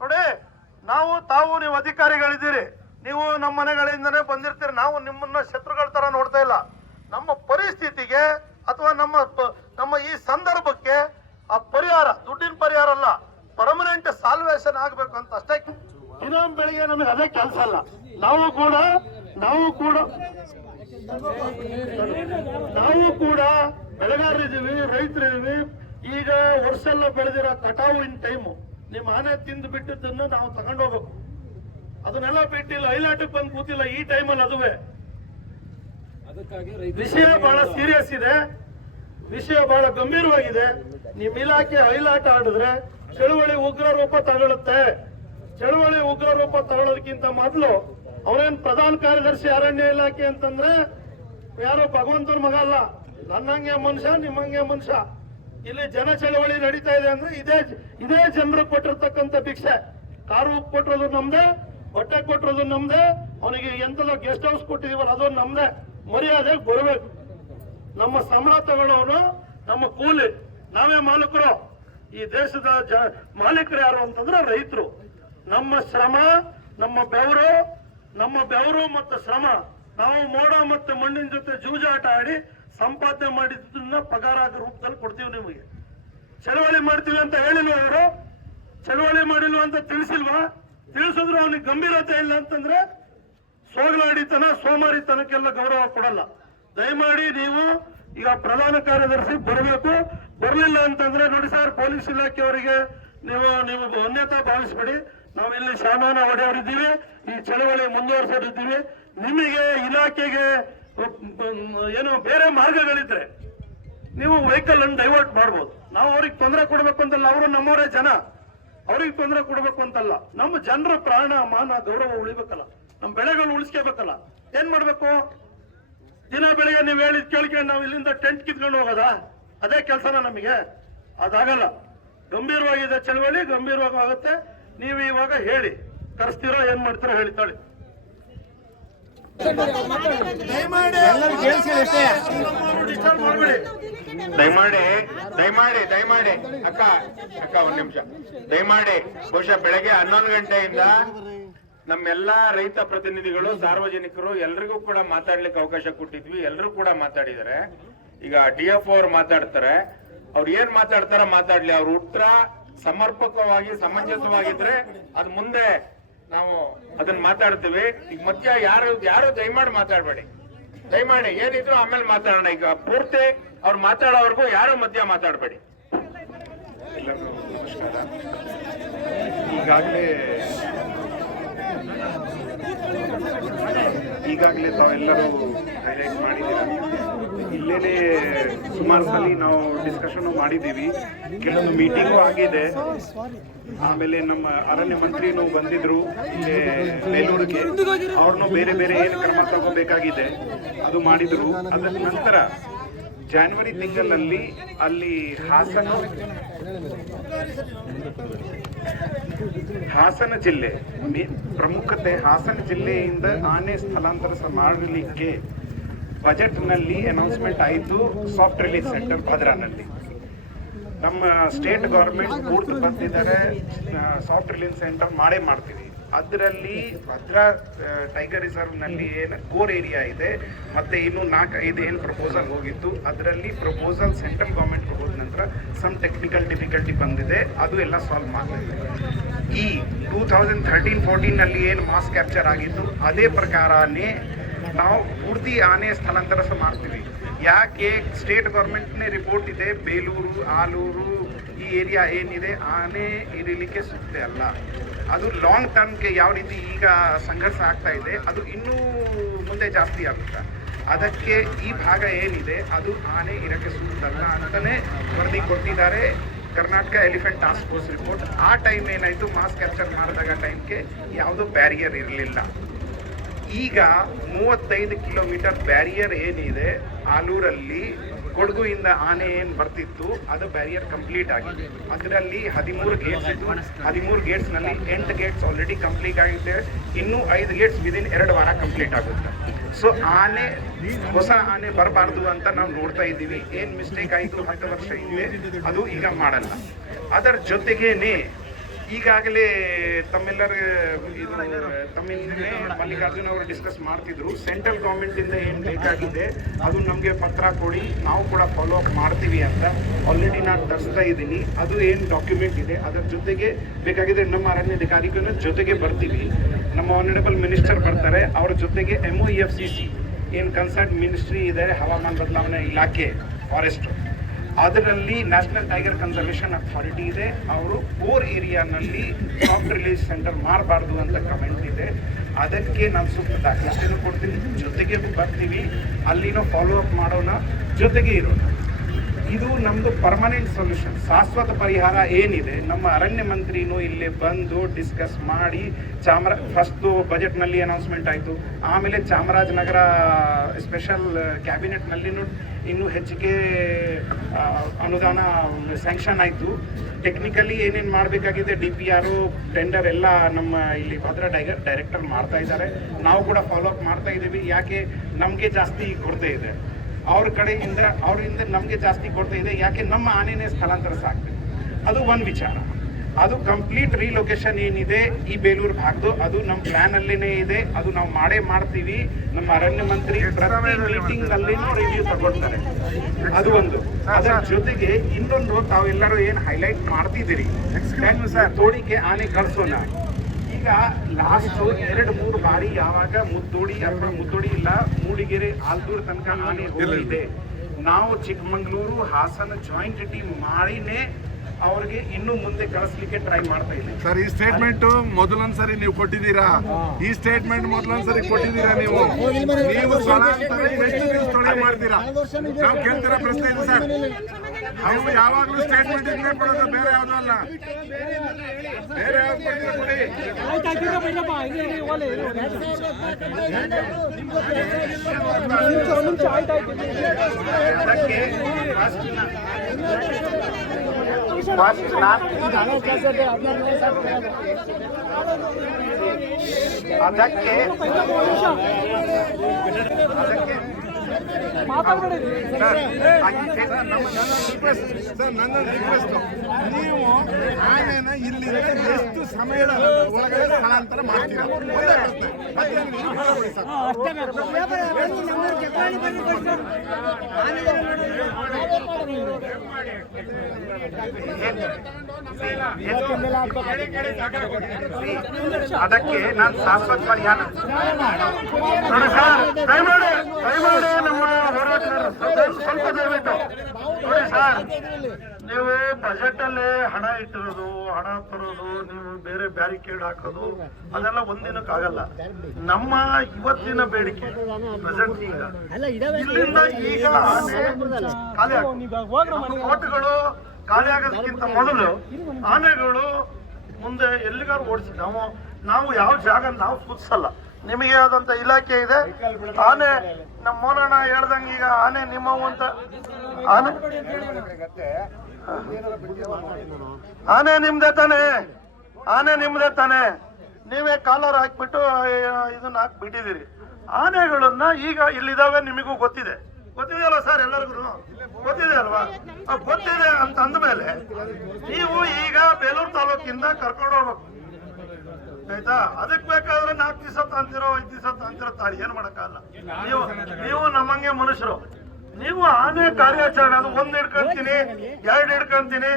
ನೋಡಿ, ನೀವು ಅಧಿಕಾರಿಗಳಿದ್ದೀರಿ, ನೀವು ನಮ್ಮ ಮನೆಗಳಿಂದನೇ ಬಂದಿರ್ತೀರಿ. ನಾವು ನಿಮ್ಮನ್ನ ಶತ್ರುಗಳ ತರ ನೋಡ್ತಾ ಇಲ್ಲ. ನಮ್ಮ ಪರಿಸ್ಥಿತಿಗೆ ಅಥವಾ ನಮ್ಮ ಈ ಸಂದರ್ಭಕ್ಕೆ ಆ ಪರಿಹಾರ ದುಡ್ಡಿನ ಪರಿಹಾರ ಅಲ್ಲ, ಪರ್ಮನೆಂಟ್ ಸಾಲ್ವೇಷನ್ ಆಗ್ಬೇಕು ಅಂತ ಅಷ್ಟೇ. ದಿನ ಬೆಳಿಗ್ಗೆ ನಮಗೆ ಅದೇ ಕೆಲಸ ಅಲ್ಲ. ನಾವು ಕೂಡ ಬೆಳೆಗಾರರಿದ್ದೀವಿ, ರೈತರಿದ್ದೀವಿ. ಈಗ ವರ್ಷ ಎಲ್ಲ ಬೆಳೆದಿರೋ ಕಟಾವಿನ ಟೈಮು ನಿಮ್ಮ ಆನೆ ತಿಂದು ಬಿಟ್ಟಿದ್ದನ್ನು ನಾವು ತಗೊಂಡೋಗ್ಬೇಕು. ಅದನ್ನೆಲ್ಲ ಬಿಟ್ಟಿಲ್ಲ, ಐಲಾಟಕ್ಕೆ ಬಂದು ಕೂತಿಲ್ಲ ಈ ಟೈಮಲ್ಲಿ. ಅದುವೇ ವಿಷಯ ಬಹಳ ಸೀರಿಯಸ್ ಇದೆ, ವಿಷಯ ಬಹಳ ಗಂಭೀರವಾಗಿದೆ. ನಿಮ್ ಇಲಾಖೆ ಐಲಾಟ ಆಡಿದ್ರೆ ಚಳುವಳಿ ಉಗ್ರ ರೂಪ ತಗೊಳುತ್ತೆ. ಚಳುವಳಿ ಉಗ್ರ ರೂಪ ತಗೊಳ್ಳೋದಕ್ಕಿಂತ ಮೊದಲು ಅವನೇನ್ ಪ್ರಧಾನ ಕಾರ್ಯದರ್ಶಿ ಅರಣ್ಯ ಇಲಾಖೆ ಅಂತಂದ್ರೆ ಯಾರೋ ಭಗವಂತನ ಮಗ ಅಲ್ಲ, ನನ್ನಂಗೆ ಮನುಷ್ಯ, ನಿಮ್ಮಂಗೆ ಮನುಷ್ಯ. ಇಲ್ಲಿ ಜನ ಚಳವಳಿ ನಡೀತಾ ಇದೆ ಅಂದ್ರೆ ಇದೇ ಜನರು ಕೊಟ್ಟಿರ್ತಕ್ಕಂಥ ಭಿಕ್ಷೆ. ಕಾರು ಕೊಟ್ಟಿರೋದು ನಮ್ದೆ, ಬಟ್ಟೆ ಕೊಟ್ಟಿರೋದು ನಮ್ದೆ, ಅವನಿಗೆ ಎಂತದೋ ಗೆಸ್ಟ್ ಹೌಸ್ ಕೊಟ್ಟಿದೀವಲ್ಲ ಅದು ನಮ್ದೆ. ಮರ್ಯಾದೆಗೆ ಬರಬೇಕು. ನಮ್ಮ ಸಂಬಳ ತಗೊಳ್ಳೋನು ನಮ್ಮ ಕೂಲಿ, ನಾವೇ ಮಾಲೀಕರು. ಈ ದೇಶದ ಮಾಲೀಕರು ಯಾರು ಅಂತಂದ್ರೆ ರೈತರು. ನಮ್ಮ ಶ್ರಮ, ನಮ್ಮ ಬೆವರು ಮತ್ತು ಶ್ರಮ, ನಾವು ಮೋಡ ಮತ್ತೆ ಮಣ್ಣಿನ ಜೊತೆ ಜೂಜಾಟ ಆಡಿ ಸಂಪಾದನೆ ಮಾಡಿದ್ದನ್ನ ಪಗಾರ ರೂಪದಲ್ಲಿ ಕೊಡ್ತೀವಿ ನಿಮಗೆ. ಚಳವಳಿ ಮಾಡ್ತೀವಿ ಅಂತ ಹೇಳಿಲ್ವ ಅವರು? ಚಳವಳಿ ಮಾಡಿಲ್ವ ಅಂತ ತಿಳಿಸಿಲ್ವಾ? ತಿಳಿಸಿದ್ರು ಅವನಿಗೆ ಗಂಭೀರತೆ ಇಲ್ಲ ಅಂತಂದ್ರೆ ಸೋಗಲಾಡಿತನ, ಸೋಮಾರಿತನಕ್ಕೆಲ್ಲ ಗೌರವ ಕೊಡಲ್ಲ. ದಯಮಾಡಿ ನೀವು ಈಗ ಪ್ರಧಾನ ಕಾರ್ಯದರ್ಶಿ ಬರಬೇಕು. ಬರಲಿಲ್ಲ ಅಂತಂದ್ರೆ ನೋಡಿ ಸರ್, ಪೊಲೀಸ್ ಇಲಾಖೆಯವರಿಗೆ ನೀವು ಅನ್ಯತಾ ಭಾವಿಸ್ಬೇಡಿ. ನಾವಿಲ್ಲಿ ಶಾಮಾನ ಹೊಡೆಯವರಿದ್ದೀವಿ, ಈ ಚಳವಳಿ ಮುಂದುವರಿಸೋರಿದ್ದೀವಿ. ನಿಮಗೆ ಇಲಾಖೆಗೆ ಏನು ಬೇರೆ ಮಾರ್ಗಗಳಿದ್ರೆ ನೀವು ವೆಹಿಕಲ್ ಅನ್ನು ಡೈವರ್ಟ್ ಮಾಡ್ಬೋದು. ನಾವು ಅವ್ರಿಗೆ ತೊಂದರೆ ಕೊಡ್ಬೇಕು ಅಂತಲ್ಲ, ಅವರು ನಮ್ಮವರೇ ಜನ, ಅವ್ರಿಗೆ ತೊಂದರೆ ಕೊಡ್ಬೇಕು ಅಂತಲ್ಲ. ನಮ್ಮ ಜನರ ಪ್ರಾಣ ಮಾನ ಗೌರವ ಉಳಿಬೇಕಲ್ಲ, ನಮ್ಮ ಬೆಳೆಗಳು ಉಳಿಸ್ಕೋಬೇಕಲ್ಲ. ಏನ್ ಮಾಡ್ಬೇಕು? ದಿನ ಬೆಳಿಗ್ಗೆ ನೀವು ಹೇಳಿದ್ ಕೇಳ್ಕೊಂಡು ನಾವು ಇಲ್ಲಿಂದ ಟೆಂಟ್ ಕಿತ್ಕೊಂಡು ಹೋಗೋದಾ? ಅದೇ ಕೆಲಸನ ನಮಗೆ? ಅದಾಗಲ್ಲ. ಗಂಭೀರವಾಗಿದೆ ಚಳವಳಿ, ಗಂಭೀರವಾಗಿ ಆಗುತ್ತೆ. ನೀವು ಇವಾಗ ಹೇಳಿ, ಕರೆಸ್ತೀರೋ ಏನ್ ಮಾಡ್ತೀರೋ ಹೇಳಿ ತಾಳಿ. ದಯಮಾಡಿ ಅಕ್ಕ ಒಂದ್ ನಿಮಿಷ ದಯಮಾಡಿ. ಬಹುಶಃ ಬೆಳಗ್ಗೆ 11 ಗಂಟೆಯಿಂದ ನಮ್ಮೆಲ್ಲಾ ರೈತ ಪ್ರತಿನಿಧಿಗಳು, ಸಾರ್ವಜನಿಕರು ಎಲ್ರಿಗೂ ಕೂಡ ಮಾತಾಡ್ಲಿಕ್ಕೆ ಅವಕಾಶ ಕೊಟ್ಟಿದ್ವಿ. ಎಲ್ಲರೂ ಕೂಡ ಮಾತಾಡಿದ್ದಾರೆ. ಈಗ DF ಅವ್ರು ಮಾತಾಡ್ತಾರೆ. ಅವ್ರು ಏನ್ ಮಾತಾಡ್ತಾರ ಮಾತಾಡ್ಲಿ. ಅವ್ರ ಉತ್ತರ ಸಮರ್ಪಕವಾಗಿ ಸಮಂಜಸವಾಗಿದ್ರೆ ಅದ್ ಮುಂದೆ ನಾವು ಅದನ್ನ ಮಾತಾಡ್ತೀವಿ. ಈಗ ಮಧ್ಯ ಯಾರು ದಯಮಾಡಿ ಮಾತಾಡ್ಬೇಡಿ. ದಯಮಾಡಿ ಏನಿದ್ರು ಆಮೇಲೆ ಮಾತಾಡೋಣ. ಈಗ ಪೂರ್ತಿ ಅವ್ರು ಮಾತಾಡೋವರೆಗೂ ಯಾರು ಮಧ್ಯ ಮಾತಾಡಬೇಡಿ. ಎಲ್ಲರಿಗೂ ನಮಸ್ಕಾರ. ಈಗಾಗಲೇ ತಾವೆಲ್ಲರೂ ಹೈಲೈಟ್ ಮಾಡಿದ್ದೀರಾ. ಇಲ್ಲೇನೆ ಸುಮಾರು ಸಲ ನಾವು ಡಿಸ್ಕಷನ್ ಮಾಡಿದ್ದೀವಿ, ಕೆಲವೊಂದು ಮೀಟಿಂಗು ಆಗಿದೆ. ಆಮೇಲೆ ನಮ್ಮ ಅರಣ್ಯ ಮಂತ್ರಿನೂ ಬಂದಿದ್ರು ಇಲ್ಲೇ ಬೇಲೂರಿಗೆ. ಅವ್ರನ್ನೂ ಬೇರೆ ಏನು ಕ್ರಮ ತಗೋಬೇಕಾಗಿದೆ ಅದು ಮಾಡಿದ್ರು. ಅದರ ನಂತರ ಜನವರಿ ತಿಂಗಳಲ್ಲಿ ಅಲ್ಲಿ ಹಾಸನ ಜಿಲ್ಲೆ ಪ್ರಮುಖತೆ, ಹಾಸನ ಜಿಲ್ಲೆಯಿಂದ ಆನೆ ಸ್ಥಳಾಂತರ ಮಾಡಲಿಕ್ಕೆ ಬಜೆಟ್ನಲ್ಲಿ ಅನೌನ್ಸ್ಮೆಂಟ್ ಆಯಿತು. ಸಾಫ್ಟ್ ರಿಲೀಸ್ ಸೆಂಟರ್ ಭದ್ರಾನಲ್ಲಿ ನಮ್ಮ ಸ್ಟೇಟ್ ಗೌರ್ಮೆಂಟ್ ಕೂರ್ತು ಬಂದಿದ್ದಾರೆ. ಸಾಫ್ಟ್ ರಿಲೀಸ್ ಸೆಂಟರ್ ಮಾಡ್ತೀವಿ. ಅದರಲ್ಲಿ ಭದ್ರಾ ಟೈಗರ್ ರಿಸರ್ವ್ನಲ್ಲಿ ಏನು ಕೋರ್ ಏರಿಯಾ ಇದೆ ಮತ್ತೆ ಇನ್ನು 4-5 ಏನು ಪ್ರಪೋಸಲ್ ಹೋಗಿತ್ತು, ಅದರಲ್ಲಿ ಪ್ರಪೋಸಲ್ ಸೆಂಟ್ರಲ್ ಗೌರ್ಮೆಂಟ್ ಹೋದ ನಂತರ ಸಮ್ ಟೆಕ್ನಿಕಲ್ ಡಿಫಿಕಲ್ಟಿ ಬಂದಿದೆ. ಅದು ಎಲ್ಲ ಸಾಲ್ವ್ ಮಾಡ್ತಿದೆ. ಈ 2013-14ನಲ್ಲಿ ಏನು ಮಾಸ್ ಕ್ಯಾಪ್ಚರ್ ಆಗಿತ್ತು ಅದೇ ಪ್ರಕಾರನೇ ನಾವು ಪೂರ್ತಿ ಆನೆ ಸ್ಥಳಾಂತರ ಸಹ ಮಾಡ್ತೀವಿ. ಯಾಕೆ ಸ್ಟೇಟ್ ಗೌರ್ಮೆಂಟ್ನೇ ರಿಪೋರ್ಟ್ ಇದೆ, ಬೇಲೂರು, ಆಲೂರು ಈ ಏರಿಯಾ ಏನಿದೆ ಆನೆ ಇರಲಿಕ್ಕೆ ಸೂಕ್ತ ಅಲ್ಲ. ಅದು ಲಾಂಗ್ ಟರ್ಮ್ಗೆ ಯಾವ ರೀತಿ ಈಗ ಸಂಘರ್ಷ ಆಗ್ತಾ ಇದೆ ಅದು ಇನ್ನೂ ಮುಂದೆ ಜಾಸ್ತಿ ಆಗುತ್ತೆ. ಅದಕ್ಕೆ ಈ ಭಾಗ ಏನಿದೆ ಅದು ಆನೆ ಇರೋಕ್ಕೆ ಸೂಕ್ತ ಅಲ್ಲ ಅಂತಲೇ ವರದಿ ಕೊಟ್ಟಿದ್ದಾರೆ Karnataka elephant task force report. ಆ ಟೈಮ್ ಏನಾಯಿತು, ಮಾಸ್ ಕ್ಯಾಪ್ಚರ್ ಮಾಡಿದಾಗ ಟೈಮ್ಗೆ ಯಾವುದೋ ಬ್ಯಾರಿಯರ್ ಇರಲಿಲ್ಲ. ಈಗ 35 ಕಿಲೋಮೀಟರ್ ಬ್ಯಾರಿಯರ್ ಏನಿದೆ ಆಲೂರಲ್ಲಿ ಕೊಡಗುಯಿಂದ ಆನೆ ಏನು ಬರ್ತಿತ್ತು ಅದು ಬ್ಯಾರಿಯರ್ ಕಂಪ್ಲೀಟ್ ಆಗಿದೆ. ಅದರಲ್ಲಿ 13 ಗೇಟ್ಸ್ ಇತ್ತು. 13 ಗೇಟ್ಸ್ನಲ್ಲಿ 8 ಗೇಟ್ಸ್ ಆಲ್ರೆಡಿ ಕಂಪ್ಲೀಟ್ ಆಗಿದೆ. ಇನ್ನೂ 5 ಗೇಟ್ಸ್ ವಿದಿನ್ 2 ವಾರ ಕಂಪ್ಲೀಟ್ ಆಗುತ್ತೆ. ಸೊ ಆನೆ ಹೊಸ ಆನೆ ಬರಬಾರ್ದು ಅಂತ ನಾವು ನೋಡ್ತಾ ಇದ್ದೀವಿ. ಏನು ಮಿಸ್ಟೇಕ್ ಆಯಿತು 10 ವರ್ಷ ಹಿಂದೆ ಅದು ಈಗ ಮಾಡಲ್ಲ. ಅದರ ಜೊತೆಗೇನೆ ಈಗಾಗಲೇ ತಮ್ಮೆಲ್ಲರ ಇದು ತಮ್ಮಿಂದಲೇ ಮಲ್ಲಿಕಾರ್ಜುನ್ ಅವರು ಡಿಸ್ಕಸ್ ಮಾಡ್ತಿದ್ರು, ಸೆಂಟ್ರಲ್ ಗೌರ್ಮೆಂಟಿಂದ ಏನು ಬೇಕಾಗಿದೆ ಅದು ನಮಗೆ ಪತ್ರ ಕೊಡಿ, ನಾವು ಕೂಡ ಫಾಲೋ ಅಪ್ ಮಾಡ್ತೀವಿ ಅಂತ ಆಲ್ರೆಡಿ ನಾನು ತರಿಸ್ತಾ ಇದ್ದೀನಿ. ಅದು ಏನು ಡಾಕ್ಯುಮೆಂಟ್ ಇದೆ ಅದರ ಜೊತೆಗೆ ಬೇಕಾಗಿದೆ ನಮ್ಮ ಅರಣ್ಯಾಧಿಕಾರಿಗಳ ಜೊತೆಗೆ ಬರ್ತೀವಿ. ನಮ್ಮ ಆನರೇಬಲ್ ಮಿನಿಸ್ಟರ್ ಬರ್ತಾರೆ, ಅವ್ರ ಜೊತೆಗೆ MOEFCC ಏನು ಕನ್ಸರ್ನ್ ಮಿನಿಸ್ಟ್ರಿ ಇದೆ, ಹವಾಮಾನ ಬದಲಾವಣೆ ಇಲಾಖೆ, ಫಾರೆಸ್ಟ್, ಅದರಲ್ಲಿ ನ್ಯಾಷನಲ್ ಟೈಗರ್ ಕನ್ಸರ್ವೇಷನ್ ಅಥಾರಿಟಿ ಇದೆ. ಅವರು ಕೋರ್ ಏರಿಯಾನಲ್ಲಿ ಸಾಫ್ಟ್ ರಿಲೀಸ್ ಸೆಂಟರ್ ಮಾಡಬಾರ್ದು ಅಂತ ಕಮೆಂಟ್ ಇದೆ. ಅದಕ್ಕೆ ನಾನು ಸೂಕ್ತ ದಾಖಲಾತಿಯನ್ನು ಕೊಡ್ತೀನಿ, ಜೊತೆಗೆ ಬರ್ತೀವಿ, ಅಲ್ಲಿನೂ ಫಾಲೋ ಅಪ್ ಮಾಡೋಣ, ಜೊತೆಗೆ ಇರೋಣ. ಇದು ನಮ್ಮದು ಪರ್ಮನೆಂಟ್ ಸೊಲ್ಯೂಷನ್, ಶಾಶ್ವತ ಪರಿಹಾರ ಏನಿದೆ. ನಮ್ಮ ಅರಣ್ಯ ಮಂತ್ರಿನೂ ಇಲ್ಲಿ ಬಂದು ಡಿಸ್ಕಸ್ ಮಾಡಿ ಫಸ್ಟು ಬಜೆಟ್ನಲ್ಲಿ ಅನೌನ್ಸ್ಮೆಂಟ್ ಆಯಿತು, ಆಮೇಲೆ ಚಾಮರಾಜನಗರ ಸ್ಪೆಷಲ್ ಕ್ಯಾಬಿನೆಟ್ನಲ್ಲಿನೂ ಇನ್ನೂ ಹೆಚ್ಚಿಗೆ ಅನುದಾನ ಸ್ಯಾಂಕ್ಷನ್ ಆಯಿತು. ಟೆಕ್ನಿಕಲಿ ಏನೇನು ಮಾಡಬೇಕಾಗಿದೆ DPR ಟೆಂಡರ್ ಎಲ್ಲ ನಮ್ಮ ಇಲ್ಲಿ ಭದ್ರಾ ಟೈಗರ್ ಡೈರೆಕ್ಟರ್ ಮಾಡ್ತಾ ಇದ್ದಾರೆ. ನಾವು ಕೂಡ ಫಾಲೋ ಅಪ್ ಮಾಡ್ತಾ ಇದ್ದೀವಿ. ಯಾಕೆ ನಮಗೆ ಜಾಸ್ತಿ ಕೊರತೆ ಇದೆ, ಅವರಿಂದ ನಮಗೆ ಜಾಸ್ತಿ ಕೊರತೆ ಇದೆ. ಯಾಕೆ ನಮ್ಮ ಆನೆನೇ ಸ್ಥಳಾಂತರ ಸಾಕ್ಬೇಕು, ಅದು ಒಂದು ವಿಚಾರ. ಅದು ಕಂಪ್ಲೀಟ್ ರೀಲೊಕೇಶನ್ ಏನಿದೆ ಈ ಬೇಲೂರು ಭಾಗದ್ದು ಅದು ನಮ್ಮ ಪ್ಲ್ಯಾನಲ್ಲೇ ಇದೆ. ಅದು ನಾವು ಮಾಡ್ತೀವಿ. ನಮ್ಮ ಅರಣ್ಯ ಮಂತ್ರಿ ಪ್ರತಿ ಮೀಟಿಂಗ್ನಲ್ಲಿನೂ ರಿವ್ಯೂ ತಗೊಳ್ತಾರೆ. ಅದು ಒಂದು. ಅದರ ಜೊತೆಗೆ ಇನ್ನೊಂದು ತಾವೆಲ್ಲರೂ ಏನು ಹೈಲೈಟ್ ಮಾಡ್ತಿದ್ದೀರಿ, ತೋಡಿಗೆ ಆನೆ ಕಳಿಸೋಣ. ಈಗ ಲಾಸ್ಟ್ 2-3 ಬಾರಿ ಯಾವಾಗ ಮುದ್ದೋಡಿ ಇಲ್ಲ ಮೂಡಿಗೆರೆ ಆಲ್ದೂರು ತನಕ ಆನೆ ಹೋಗಿದೆ. ನಾವು ಚಿಕ್ಕಮಂಗ್ಳೂರು ಹಾಸನ ಜಾಯಿಂಟ್ ಟೀಮ್ ಮಾಡಿನೇ ಅವ್ರಿಗೆ ಇನ್ನು ಮುಂದೆ ಕಳಿಸ್ಲಿಕ್ಕೆ ಟ್ರೈ ಮಾಡ್ತಾ ಇದ್ದೀವಿ. ಸರ್, ಈ ಸ್ಟೇಟ್ಮೆಂಟ್ ಮೊದಲೊಂದ್ಸರಿ ನೀವು ಕೊಟ್ಟಿದ್ದೀರಾ. ಈ ಸ್ಟೇಟ್ಮೆಂಟ್ ಮೊದಲೊಂದ್ಸರಿ ಕೊಟ್ಟಿದ್ದೀರಾ. ನೀವು ಸ್ಥಳಾಂತರ ಎಷ್ಟು ದಿನ ಸ್ಥಳ ಮಾಡ್ತೀರಾ ನಾವು ಕೇಳ್ತಿರೋ ಪ್ರಶ್ನೆ ಇದೆ ಸರ್. ನೀವು ಯಾವಾಗಲೂ ಸ್ಟೇಟ್ಮೆಂಟ್ ಇದ್ರೆ ಕೊಡೋದು, ಬೇರೆ ಯಾವುದೂ ಅಲ್ಲ. ಬೇರೆ ಯಾವ್ದು ಕೊಡಿ. ಅದಕ್ಕೆ ನನ್ನ ರಿಕ್ವೆಸ್ಟ್, ನೀವು ಆನೆನ ಇಲ್ಲಿಂದ ಎಷ್ಟು ಸಮಯದ ಒಳಗಡೆ ಸ್ಥಳಾಂತರ ಮಾಡ್ತೀರಾ? ಒಂದೇ ಪ್ರಶ್ನೆ. ಅದಕ್ಕೆ ನಾನು ಶಾಶ್ವತ ಪರಿಹಾರ ನೋಡಿ ಸರ್, ದಯಮಾಡಿ ನಮ್ಮ ಹೋರಾಟಗಾರರು ಸ್ವಲ್ಪ ದಯವಿಟ್ಟು ನೋಡಿ ಸರ್. ನೀವು ಬಜೆಟ್ ಅಲ್ಲೇ ಹಣ ಇಟ್ಟಿರೋದು, ಹಣ ತರೋದು, ನೀವು ಬೇರೆ ಬ್ಯಾರಿಕೇಡ್ ಹಾಕೋದು ಅದೆಲ್ಲ ಒಂದಿನಕ್ಕಾಗಲ್ಲ. ನಮ್ಮ ಇವತ್ತಿನ ಬೇಡಿಕೆ ಪ್ರೆಸೆಂಟ್ ಇಲ್ಲಿಂದ ಈಗ ಕೋಟೆಗಳು ಖಾಲಿ ಆಗೋದಕ್ಕಿಂತ ಮೊದಲು ಆನೆಗಳು ಮುಂದೆ ಎಲ್ಲಿಗಾರು ಓಡಿಸಿ ನಾವು ಯಾವ ಜಾಗ ನಾವು ಸೂಚಿಸಲ್ಲ. ನಿಮಗೆ ಯಾವ್ದಂತ ಇಲಾಖೆ ಇದೆ, ಆನೆ ನಮ್ಮ ಮೋನಣ್ಣ ಹೇಳ್ದಂಗೆ ಈಗ ಆನೆ ನಿಮ್ಮವು ಅಂತ ಆನೆ ನಿಮ್ದೇ ತಾನೆ, ನೀವೇ ಕಾಲರ್ ಹಾಕ್ಬಿಟ್ಟು ಇದನ್ನ ಹಾಕ್ಬಿಟ್ಟಿದ್ದೀರಿ. ಆನೆಗಳನ್ನ ಈಗ ಇಲ್ಲಿದಾವೆ, ನಿಮಗೂ ಗೊತ್ತಿದೆಯಲ್ಲ ಸರ್, ಎಲ್ಲರಿಗೂ ಗೊತ್ತಿದೆ ಅಲ್ವಾ? ಗೊತ್ತಿದೆ ಅಂತ ಅಂದಮೇಲೆ ನೀವು ಈಗ ಬೇಲೂರು ತಾಲೂಕಿಂದ ಕರ್ಕೊಂಡು ಹೋಗ್ಬೇಕು, ಆಯ್ತಾ? ಅದಕ್ಕೆ ಬೇಕಾದ್ರೆ 4 ದಿವಸ ತಾಂತಿರೋ 5 ದಿವಸ ತಾಂತಿರೋ ತಾಳಿ ಏನ್ ಮಾಡಕ್ಕಾಗಲ್ಲ. ನೀವು ನಮ್ಮಂಗೆ ಮನುಷ್ಯರು. ನೀವು ಆನೆ ಕಾರ್ಯಾಚರಣೆ ಅದು 1 ಹಿಡ್ಕೊಂತೀನಿ, 2 ಹಿಡ್ಕೊಂತೀನಿ,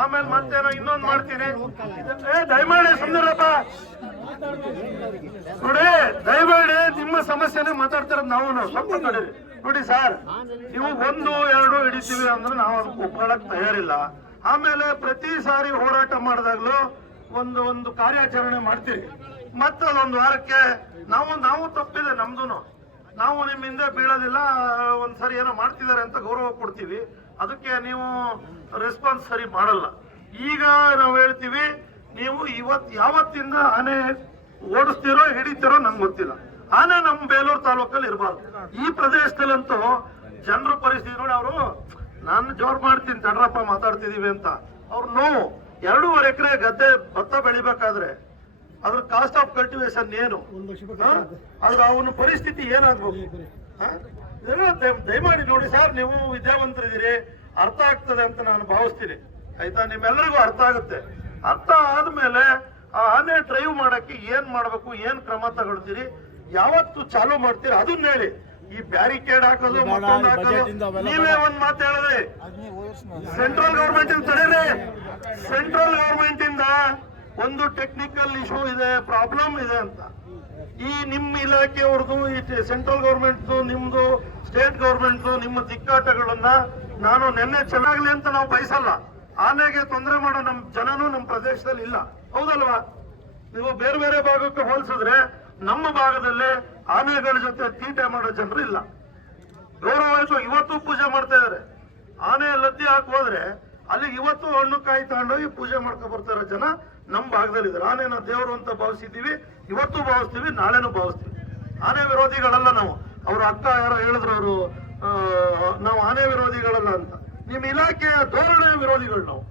ಆಮೇಲೆ ಮತ್ತೇನೋ ಇನ್ನೊಂದು ಮಾಡ್ತೀನಿ. ದಯಮಾಡಿ ಸುಂದರಪ್ಪ, ನೋಡಿ ದಯಮಾಡಿ ನಿಮ್ಮ ಸಮಸ್ಯೆನೇ ಮಾತಾಡ್ತಿರೋದು ನಾವು ಸ್ವಲ್ಪ ತಡೀರಿ. ನೋಡಿ ಸರ್, ನೀವು 1, 2 ಹಿಡಿತೀವಿ ಅಂದ್ರೆ ನಾವು ಅದಕ್ಕೆ ಒಪ್ಕೊಳ್ಳಕ್ ತಯಾರಿಲ್ಲ. ಆಮೇಲೆ ಪ್ರತಿ ಸಾರಿ ಹೋರಾಟ ಮಾಡಿದಾಗ್ಲೂ ಒಂದು ಕಾರ್ಯಾಚರಣೆ ಮಾಡ್ತೀವಿ. ಮತ್ತೆ ಅದೊಂದು ವಾರಕ್ಕೆ ನಾವು ತಪ್ಪಿದೆ ನಮ್ದು, ನಾವು ನಿಮ್ಮ ಹಿಂದೆ ಬೀಳೋದಿಲ್ಲ, ಒಂದ್ಸರಿ ಏನೋ ಮಾಡ್ತಿದ್ದಾರೆ ಅಂತ ಗೌರವ ಕೊಡ್ತೀವಿ, ಅದಕ್ಕೆ ನೀವು ರೆಸ್ಪಾನ್ಸ್ ಸರಿ ಮಾಡಲ್ಲ. ಈಗ ನಾವು ಹೇಳ್ತೀವಿ, ನೀವು ಯಾವತ್ತಿಂದ ಆನೆ ಓಡಿಸ್ತಿರೋ ಹಿಡಿತಿರೋ ನಂಗೆ ಗೊತ್ತಿಲ್ಲ. ಆನೆ ನಮ್ಮ ಬೇಲೂರು ತಾಲೂಕಲ್ಲಿ ಇರಬಾರ್ದು. ಈ ಪ್ರದೇಶದಲ್ಲಂತೂ ಜನರ ಪರಿಸ್ಥಿತಿ ನೋಡಿ, ಅವರು ನಾನು ಜೋರ್ ಮಾಡ್ತೀನಿ ತಡ್ರಪ್ಪ ಮಾತಾಡ್ತಿದೀವಿ ಅಂತ, ಅವ್ರು ನೋವು 2.5 ಎಕರೆ ಗದ್ದೆ ಭತ್ತ ಬೆಳಿಬೇಕಾದ್ರೆ ಅದ್ರ ಕಾಸ್ಟ್ ಆಫ್ ಕಲ್ಟಿವೇಶನ್ ಏನು, ಅದ್ರ ಅವನ ಪರಿಸ್ಥಿತಿ ಏನಾಗ್ಬೇಕು? ದಯಮಾಡಿ ನೋಡಿ ಸರ್, ನೀವು ವಿದ್ಯಾವಂತರಿದ್ದೀರಿ, ಅರ್ಥ ಆಗ್ತದೆ ಅಂತ ನಾನು ಭಾವಿಸ್ತೀನಿ. ಆಯ್ತಾ, ನಿಮ್ಮೆಲ್ಲರಿಗೂ ಅರ್ಥ ಆಗುತ್ತೆ. ಅರ್ಥ ಆದ್ಮೇಲೆ ಆ ಆನೆ ಡ್ರೈವ್ ಮಾಡಕ್ಕೆ ಏನ್ ಮಾಡ್ಬೇಕು, ಏನ್ ಕ್ರಮ ತಗೊಳ್ತೀರಿ, ಯಾವತ್ತು ಚಾಲೂ ಮಾಡ್ತೀರಿ ಅದನ್ನ ಹೇಳಿ. ಈ ಬ್ಯಾರಿಕೇಡ್ ಹಾಕೋದು, ಮತ್ತೊಂದು ಹಾಕೋದು, ನೀವೇ ಒಂದ್ ಮಾತು ಹೇಳಿದ್ರಿ, ಸೆಂಟ್ರಲ್ ಗೌರ್ಮೆಂಟ್ ಇಂದ ತಡೀರಿ. ಸೆಂಟ್ರಲ್ ಗೌರ್ಮೆಂಟ್ ಇಂದ ಒಂದು ಟೆಕ್ನಿಕಲ್ ಇಶ್ಯೂ ಇದೆ, ಪ್ರಾಬ್ಲಮ್ ಇದೆ ಅಂತ. ಈ ನಿಮ್ಮ ಇಲಾಖೆಯವ್ರದ್ದು, ಈ ಸೆಂಟ್ರಲ್ ಗೌರ್ಮೆಂಟ್, ನಿಮ್ದು ಸ್ಟೇಟ್ ಗೌರ್ಮೆಂಟ್, ನಿಮ್ಮ ದಿಕ್ಕಾಟಗಳನ್ನ ನಾನು ನಿನ್ನೆ ಚೆನ್ನಾಗ್ಲಿ ಅಂತ ನಾವು ಬಯಸಲ್ಲ. ಆನೆಗೆ ತೊಂದರೆ ಮಾಡೋ ನಮ್ಮ ಜನನು ನಮ್ಮ ಪ್ರದೇಶದಲ್ಲಿ ಇಲ್ಲ, ಹೌದಲ್ವಾ? ನೀವು ಬೇರೆ ಬೇರೆ ಭಾಗಕ್ಕೆ ಹೋಲಿಸಿದ್ರೆ ನಮ್ಮ ಭಾಗದಲ್ಲಿ ಆನೆಗಳ ಜೊತೆ ತೀಟೆ ಮಾಡೋ ಜನರು ಇಲ್ಲ. ಗೌರವಾಯಿತು, ಇವತ್ತು ಪೂಜೆ ಮಾಡ್ತಾ ಇದಾರೆ. ಆನೆ ಲದ್ದಿ ಹಾಕೋದ್ರೆ ಅಲ್ಲಿ ಇವತ್ತು ಹಣ್ಣು ಕಾಯಿ ತಗೊಂಡೋಗಿ ಪೂಜೆ ಮಾಡ್ಕೊ ಬರ್ತಾರ ಜನ ನಮ್ಮ ಭಾಗದಲ್ಲಿ ಇದ್ದಾರೆ. ಆನೆನ ದೇವರು ಅಂತ ಭಾವಿಸಿದ್ದೀವಿ, ಇವತ್ತು ಭಾವಿಸ್ತೀವಿ, ನಾಳೆನೂ ಭಾವಿಸ್ತೀವಿ. ಆನೆ ವಿರೋಧಿಗಳಲ್ಲ ನಾವು. ಅವ್ರ ಅಕ್ಕ ಯಾರೋ ಹೇಳಿದ್ರು, ಅವರು ನಾವು ಆನೆ ವಿರೋಧಿಗಳಲ್ಲ ಅಂತ. ನಿಮ್ಮ ಇಲಾಖೆಯ ಧೋರಣೆ ವಿರೋಧಿಗಳು ನಾವು.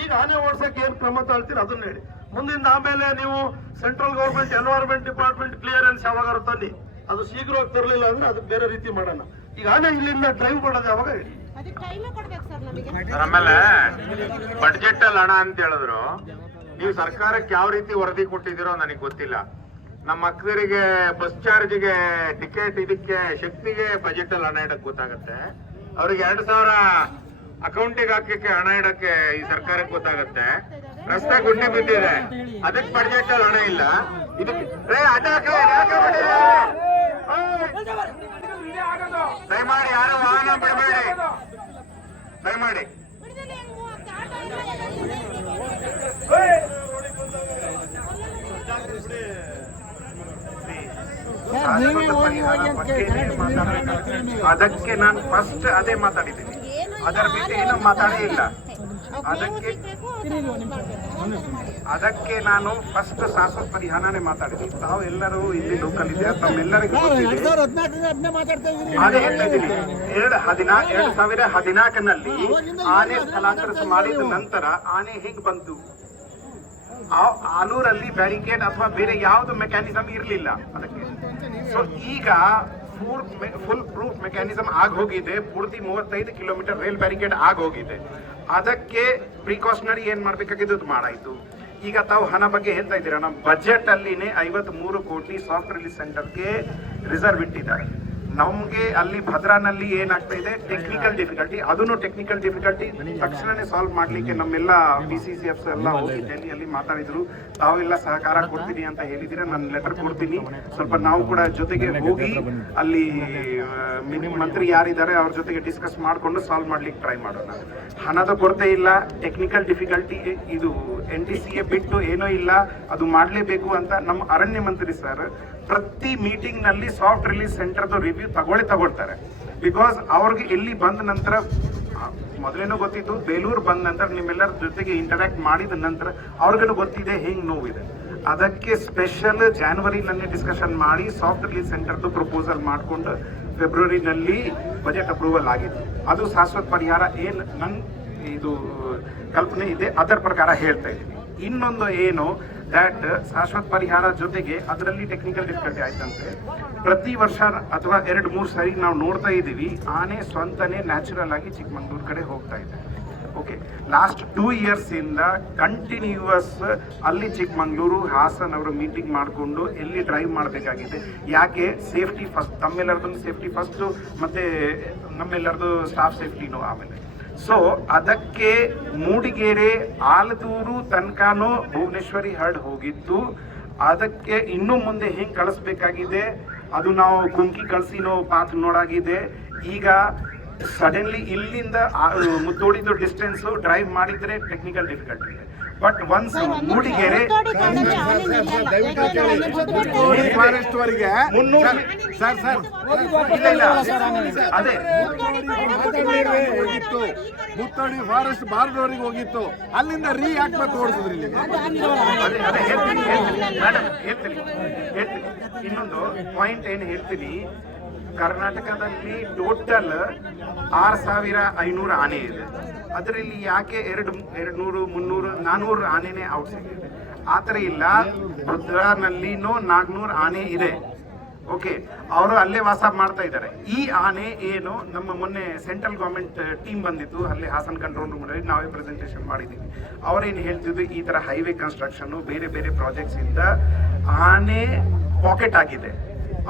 ಈಗ ಆನೆ ಓಡಿಸಕ್ಕೆ ಏನ್ ಕ್ರಮ ತಾಳ್ತೀರಿ ಅದನ್ನ ಹೇಳಿ. ಮುಂದಿಂದ ಆಮೇಲೆ ನೀವು central government environment department clearance ಯಾವಾಗ ತನ್ನಿ, ಅದು ಶೀಘ್ರವಾಗಿ ತರಲಿಲ್ಲ ಅಂದ್ರೆ ಅದಕ್ಕೆ ಬೇರೆ ರೀತಿ ಮಾಡೋಣ. ಈಗ ಆನೆ ಇಲ್ಲಿಂದ ಡ್ರೈವ್ ಮಾಡೋದು ಯಾವಾಗ ಹೇಳಿ. ಆಮೇಲೆ ಬಡ್ಜೆಟ್ ಅಲ್ಲಿ ಹಣ ಅಂತ ಹೇಳಿದ್ರು, ನೀವು ಸರ್ಕಾರಕ್ಕೆ ಯಾವ ರೀತಿ ವರದಿ ಕೊಟ್ಟಿದ್ದೀರೋ ನನಗೆ ಗೊತ್ತಿಲ್ಲ. ನಮ್ಮ ಮಕ್ಕಳಿಗೆ ಬಸ್ ಚಾರ್ಜ್ಗೆ, ಟಿಕೆಟ್, ಇದಕ್ಕೆ ಶಕ್ತಿಗೆ ಬಜೆಟ್ ಅಲ್ಲಿ ಹಣ ಇಡಕ್ ಗೊತ್ತಾಗತ್ತೆ. ಅವ್ರಿಗೆ 2,000 ಅಕೌಂಟಿಗೆ ಹಾಕಕ್ಕೆ ಹಣ ಇಡಕ್ಕೆ ಈ ಸರ್ಕಾರಕ್ಕೆ ಗೊತ್ತಾಗತ್ತೆ. ರಸ್ತೆ ಗುಂಡಿ ಬಿದ್ದಿದೆ, ಅದಕ್ಕೆ ಬಡ್ಜೆಟ್ ಅಲ್ಲಿ ಹಣ ಇಲ್ಲ. ಇದಕ್ಕೆ ದಯಮಾಡಿ ಯಾರು ವಾಹನ ಬಿಡಬೇಡಿ, ದಯಮಾಡಿ. ಅದಕ್ಕೆ ನಾನು ಫಸ್ಟ್ ಅದೇ ಮಾತಾಡಿದ್ದೀನಿ, ಅದರ ಬಿಟ್ಟು ಏನು ಮಾತಾಡೇ ಇಲ್ಲ. ಅದಕ್ಕೆ ನಾನು ಫಸ್ಟ್ ಶಾಶ್ವತ ಪರಿಹಾರನೇ ಮಾತಾಡಿದ್ದೀನಿ. ತಾವು ಎಲ್ಲರೂ ಇಲ್ಲಿ ಲೋಕಲ್ ಇದೆ, ತಮ್ಮೆಲ್ಲರಿಗೂ ಗೊತ್ತಿದೆ. 2014ನಲ್ಲಿ ಆನೆ ಸ್ಥಳಾಂತರ ಮಾಡಿದ ನಂತರ ಆನೆ ಹೇಗೆ ಬಂತು? ಆನೂರಲ್ಲಿ ಬ್ಯಾರಿಕೇಡ್ ಅಥವಾ ಬೇರೆ ಯಾವ್ದು ಮೆಕ್ಯಾನಿಸಮ್ ಇರಲಿಲ್ಲ ಅದಕ್ಕೆ. ಸೊ ಈಗ ಫುಲ್ ಪ್ರೂಫ್ ಮೆಕ್ಯಾನಿಸಮ್ ಆಗೋಗಿದೆ. ಪೂರ್ತಿ 35 ಕಿಲೋಮೀಟರ್ ರೈಲ್ ಬ್ಯಾರಿಕೇಡ್ ಆಗೋಗಿದೆ. ಅದಕ್ಕೆ ಪ್ರಿಕಾಷನರಿ ಏನ್ ಮಾಡ್ಬೇಕಾಗಿದ್ದು ಮಾಡಾಯ್ತು. ಈಗ ತಾವು ಹಣ ಬಗ್ಗೆ ಹೇಳ್ತಾ ಇದ್ದೀರಾ. ನಮ್ಮ ಬಜೆಟ್ ಅಲ್ಲಿನೇ 53 ಕೋಟಿ ಸಾಫ್ಟ್ ರಿಲೀಸ್ ಸೆಂಟರ್ಗೆ ರಿಸರ್ವ್ ಇಟ್ಟಿದ್ದಾರೆ. ನಮ್ಗೆ ಅಲ್ಲಿ ಭದ್ರಾನಲ್ಲಿ ಏನಾಗ್ತಾ ಇದೆ, ಟೆಕ್ನಿಕಲ್ ಡಿಫಿಕಲ್ಟಿ, ಅದನ್ನು ಟೆಕ್ನಿಕಲ್ ಡಿಫಿಕಲ್ಟಿ ತಕ್ಷಣನೇ ಸಾಲ್ವ್ ಮಾಡ್ಲಿಕ್ಕೆ ನಮ್ಮೆಲ್ಲ BCCF ಎಲ್ಲ ಹೋಗಿ ಡೆಲ್ಲಿಯಲ್ಲಿ ಮಾತಾಡಿದ್ರು. ತಾವೆಲ್ಲ ಸಹಕಾರ ಕೊಡ್ತೀನಿ ಅಂತ ಹೇಳಿದಿರ, ನಾನು ಲೆಟರ್ ಕೊಡ್ತೀನಿ. ಸ್ವಲ್ಪ ನಾವು ಕೂಡ ಜೊತೆಗೆ ಹೋಗಿ ಅಲ್ಲಿ ಮಂತ್ರಿ ಯಾರಿದ್ದಾರೆ ಅವ್ರ ಜೊತೆಗೆ ಡಿಸ್ಕಸ್ ಮಾಡಿಕೊಂಡು ಸಾಲ್ವ್ ಮಾಡ್ಲಿಕ್ಕೆ ಟ್ರೈ ಮಾಡೋಣ. ಹಣದ ಕೊರತೆ ಇಲ್ಲ, ಟೆಕ್ನಿಕಲ್ ಡಿಫಿಕಲ್ಟಿ ಇದು NTCA ಬಿಟ್ಟು ಏನೋ ಇಲ್ಲ, ಅದು ಮಾಡಲೇಬೇಕು ಅಂತ ನಮ್ಮ ಅರಣ್ಯ ಮಂತ್ರಿ ಸರ್ ಪ್ರತಿ ಮೀಟಿಂಗ್ ನಲ್ಲಿ ಸಾಫ್ಟ್ ರಿಲೀಸ್ ಸೆಂಟರ್ದು ರಿವ್ಯೂ ತಗೊಳ್ತಾರೆ. ಬಿಕಾಸ್ ಅವ್ರಿಗೆ ಇಲ್ಲಿ ಬಂದ ನಂತರ, ಮೊದಲೇನೋ ಗೊತ್ತಿತ್ತು, ಬೇಲೂರು ಬಂದ ನಂತರ ನಿಮ್ಮೆಲ್ಲರ ಜೊತೆಗೆ ಇಂಟರಾಕ್ಟ್ ಮಾಡಿದ ನಂತರ ಅವ್ರಿಗೂ ಗೊತ್ತಿದೆ ಹೆಂಗ್ ನೋವಿದೆ. ಅದಕ್ಕೆ ಸ್ಪೆಷಲ್ ಜಾನ್ವರಿನಲ್ಲಿ ಡಿಸ್ಕಷನ್ ಮಾಡಿ ಸಾಫ್ಟ್ ರಿಲೀಸ್ ಸೆಂಟರ್ದು ಪ್ರಪೋಸಲ್ ಮಾಡಿಕೊಂಡು ಫೆಬ್ರವರಿನಲ್ಲಿ ಬಜೆಟ್ ಅಪ್ರೂವಲ್ ಆಗಿತ್ತು. ಅದು ಶಾಶ್ವತ ಪರಿಹಾರ ಏನ್ ನನ್ ಇದು ಕಲ್ಪನೆ ಇದೆ, ಅದರ ಪ್ರಕಾರ ಹೇಳ್ತಾ ಇದ್ದೀನಿ. ಇನ್ನೊಂದು ಏನು ದ್ಯಾಟ್ ಶಾಶ್ವತ ಪರಿಹಾರ ಜೊತೆಗೆ ಅದರಲ್ಲಿ ಟೆಕ್ನಿಕಲ್ ಡಿಫಿಕಲ್ಟಿ ಆಯ್ತಂತೆ. ಪ್ರತಿ ವರ್ಷ ಅಥವಾ 2-3 ಸಾರಿ ನಾವು ನೋಡ್ತಾ ಇದ್ದೀವಿ, ಆನೆ ಸ್ವಂತನೇ ನ್ಯಾಚುರಲ್ ಆಗಿ ಚಿಕ್ಕಮಂಗ್ಳೂರು ಕಡೆ ಹೋಗ್ತಾ ಇದೆ. ಓಕೆ, ಲಾಸ್ಟ್ 2 years ಇಂದ ಕಂಟಿನ್ಯೂಯಸ್ ಅಲ್ಲಿ ಚಿಕ್ಕಮಂಗ್ಳೂರು ಹಾಸನ್ ಅವರು ಮೀಟಿಂಗ್ ಮಾಡಿಕೊಂಡು ಎಲ್ಲಿ ಡ್ರೈವ್ ಮಾಡಬೇಕಾಗಿದೆ. ಯಾಕೆ? ಸೇಫ್ಟಿ ಫಸ್ಟ್, ತಮ್ಮೆಲ್ಲರದ್ದು ಸೇಫ್ಟಿ ಫಸ್ಟು, ಮತ್ತೆ ನಮ್ಮೆಲ್ಲರದು ಸ್ಟಾಫ್ ಸೇಫ್ಟಿನೂ ಆಮೇಲೆ. ಸೊ ಅದಕ್ಕೆ ಮೂಡಿಗೆರೆ ಆಲದೂರು ತನಕನೂ ಭುವನೇಶ್ವರಿ ಹರ್ಡ್ ಹೋಗಿದ್ದು. ಅದಕ್ಕೆ ಇನ್ನು ಮುಂದೆ ಹೆಂಗ್ ಕಳಿಸ್ಬೇಕಾಗಿದೆ ಅದು ನಾವು ಕುಂಕಿ ಕಳಿಸಿನೋ ಪಾತ್ ನೋಡಾಗಿದೆ. ಈಗ ಸಡನ್ಲಿ ಇಲ್ಲಿಂದ ಮುತ್ತೋಡಿದು ಡಿಸ್ಟೆನ್ಸ್ ಡ್ರೈವ್ ಮಾಡಿದ್ರೆ ಟೆಕ್ನಿಕಲ್ ಡಿಫಿಕಲ್ಟಿ ಇದೆ. ಬಟ್ ಒನ್ಸ್ ಮೂಡಿಗೆರೆ ಫಾರೆಸ್ಟ್ ವರೆಗೆ ಸರ್ ಇಲ್ಲ ಅದೇ ಹೋಗಿತ್ತು, ಮುತ್ತೋಡಿ ಫಾರೆಸ್ಟ್ ಬಾರ್ಡರ್ವರೆಗೆ ಹೋಗಿತ್ತು, ಅಲ್ಲಿಂದ ಯಾಕೆ ಮತ್ತೆ ಓಡಿಸಿದ್ರಿ ಇಲ್ಲಿ? ಅದೇ ಹೇಳ್ತೀನಿ ಮೇಡಮ್, ಹೇಳ್ತೀನಿ. ಇನ್ನೊಂದು ಪಾಯಿಂಟ್ ಏನು ಹೇಳ್ತೀನಿ, ಕರ್ನಾಟಕದಲ್ಲಿ ಟೋಟಲ್ 6,500 ಆನೆ ಇದೆ. ಅದರಲ್ಲಿ ಯಾಕೆ 200, 300, 400 ಆನೆನೇ ಔಟ್ಸೈಡ್ ಇದೆ? ಆ ಥರ ಇಲ್ಲ. ರುದ್ರನಲ್ಲಿನೂ 400 ಆನೆ ಇದೆ. ಓಕೆ, ಅವರು ಅಲ್ಲೇ ವಾಸ ಮಾಡ್ತಾ ಇದ್ದಾರೆ. ಈ ಆನೆ ಏನು ನಮ್ಮ ಮೊನ್ನೆ ಸೆಂಟ್ರಲ್ ಗೌರ್ಮೆಂಟ್ ಟೀಮ್ ಬಂದಿತ್ತು, ಅಲ್ಲಿ ಹಾಸನ್ ಕಂಟ್ರೋಲ್ ರೂಮ್ ನಾವೇ ಪ್ರೆಸೆಂಟೇಷನ್ ಮಾಡಿದ್ದೀವಿ. ಅವರೇನು ಹೇಳ್ತಿದ್ರು, ಈ ಥರ ಹೈವೇ ಕನ್ಸ್ಟ್ರಕ್ಷನ್ ಬೇರೆ ಬೇರೆ ಪ್ರಾಜೆಕ್ಟ್ಸ್ ಇಂದ ಆನೆ ಪಾಕೆಟ್ ಆಗಿದೆ.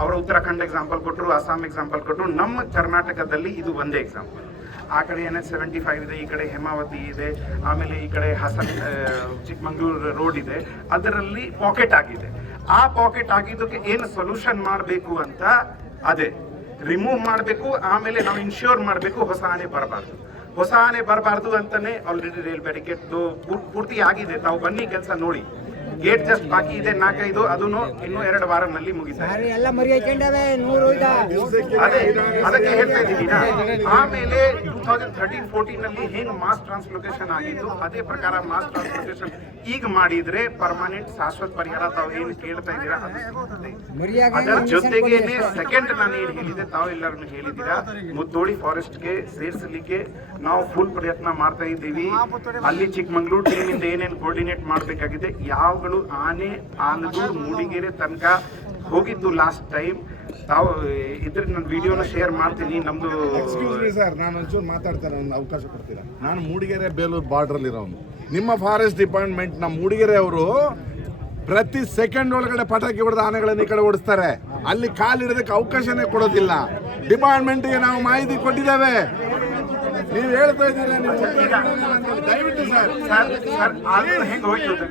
ಅವರು ಉತ್ತರಾಖಂಡ್ ಎಕ್ಸಾಂಪಲ್ ಕೊಟ್ಟರು, ಅಸ್ಸಾಂ ಎಕ್ಸಾಂಪಲ್ ಕೊಟ್ಟರು. ನಮ್ಮ ಕರ್ನಾಟಕದಲ್ಲಿ ಇದು ಒಂದೇ ಎಕ್ಸಾಂಪಲ್. ಆ ಕಡೆ NH-75 ಇದೆ, ಈ ಕಡೆ ಹೇಮಾವತಿ ಇದೆ, ಆಮೇಲೆ ಈ ಕಡೆ ಹಾಸನ್ ಚಿಕ್ಕಮಂಗ್ಳೂರು ರೋಡ್ ಇದೆ. ಅದರಲ್ಲಿ ಪಾಕೆಟ್ ಆಗಿದೆ. ಆ ಪಾಕೆಟ್ ಆಗಿದ್ದಕ್ಕೆ ಏನು ಸೊಲ್ಯೂಷನ್ ಮಾಡಬೇಕು ಅಂತ ಅದೇ ರಿಮೂವ್ ಮಾಡಬೇಕು. ಆಮೇಲೆ ನಾವು ಇನ್ಶ್ಯೂರ್ ಮಾಡಬೇಕು ಹೊಸ ಆನೆ ಬರಬಾರ್ದು ಅಂತಾನೆ ಆಲ್ರೆಡಿ ರೈಲ್ ಬ್ಯಾರಿಕೇಡ್ ಪೂರ್ತಿ ಆಗಿದೆ. ತಾವು ಬನ್ನಿ, ಕೆಲಸ ನೋಡಿ. ಗೇಟ್ ಜಸ್ಟ್ ಬಾಕಿ ಇದೆ 4-5, ಅದನ್ನು ಇನ್ನೂ 2 ವಾರದಲ್ಲಿ ಮುಗಿತಾರೆ. ಅದಕ್ಕೆ ಹೇಳ್ತಾ ಇದ್ದೀನಿ. ಆಮೇಲೆ 2013-14 ನಲ್ಲಿ ಏನು ಮಾಸ್ ಟ್ರಾನ್ಸ್ಲೊಕೇಶನ್ ಆಗಿತ್ತು, ಅದೇ ಪ್ರಕಾರ ಮಾಸ್ ಟ್ರಾನ್ಸ್ಲೊಕೇಶನ್ ಈಗ ಮಾಡಿದ್ರೆ ಪರ್ಮನೆಂಟ್ ಶಾಶ್ವತ ಪರಿಹಾರ ತಾವು ಏನು ಕೇಳ್ತಾ ಇದ್ದೀರಾ ಅದು ಸಿಗುತ್ತದೆ. ಅದರ ಜೊತೆಗೇನೆ ಸೆಕೆಂಡ್ ನಾನು ಏನು ಹೇಳಿದೆ, ತಾವು ಎಲ್ಲರನ್ನು ಹೇಳಿದ್ದೀರಾ, ಮುತ್ತೋಡಿ ಫಾರೆಸ್ಟ್ಗೆ ಸೇರಿಸಲಿಕ್ಕೆ ನಾವು ಫುಲ್ ಪ್ರಯತ್ನ ಮಾಡ್ತಾ ಇದ್ದೀವಿ. ಅಲ್ಲಿ ಚಿಕ್ಕಮಂಗ್ಳೂರು ಟೀಮಿಂದ ಏನೇನು ಕೋರ್ಡಿನೇಟ್ ಮಾಡಬೇಕಾಗಿದೆ, ಯಾವಗಳು ಆನೆ ಆಲದೂರು ಮೂಡಿಗೆರೆ ತನಕ ಹೋಗಿದ್ದು ಲಾಸ್ಟ್ ಟೈಮ್. ತಾವು ಇದ್ರ ನನ್ನ ವಿಡಿಯೋನ ಶೇರ್ ಮಾಡ್ತೀನಿ. ನಮ್ದು ಸರ್, ನಾನು ಒಂಚೂರು ಮಾತಾಡ್ತಾರೆ, ಒಂದು ಅವಕಾಶ ಕೊಡ್ತೀರಾ? ನಾನು ಮೂಡಿಗೆರೆ ಬೇಲೂರು ಬಾರ್ಡರ್ ಇರೋನು. ನಿಮ್ಮ ಫಾರೆಸ್ಟ್ ಡಿಪಾರ್ಟ್ಮೆಂಟ್ ನಮ್ಮ ಮೂಡಿಗೆರೆ ಅವರು ಪ್ರತಿ ಸೆಕೆಂಡ್ ಒಳಗಡೆ ಪಟಾಕಿ ಹೊಡೆದ ಆನೆಗಳನ್ನು ಈ ಕಡೆ ಓಡಿಸ್ತಾರೆ. ಅಲ್ಲಿ ಕಾಲಿಡೋದಕ್ಕೆ ಅವಕಾಶನೇ ಕೊಡೋದಿಲ್ಲ. ಡಿಪಾರ್ಟ್ಮೆಂಟ್ಗೆ ನಾವು ಮಾಹಿತಿ ಕೊಟ್ಟಿದ್ದೇವೆ. ನೀವು ಹೇಳ್ತಾ ಇದ್ದೀರಾ, ದಯವಿಟ್ಟು ಸರ್ ಹೆಂಗೆ ಹೋಯ್ತು ಸರ್,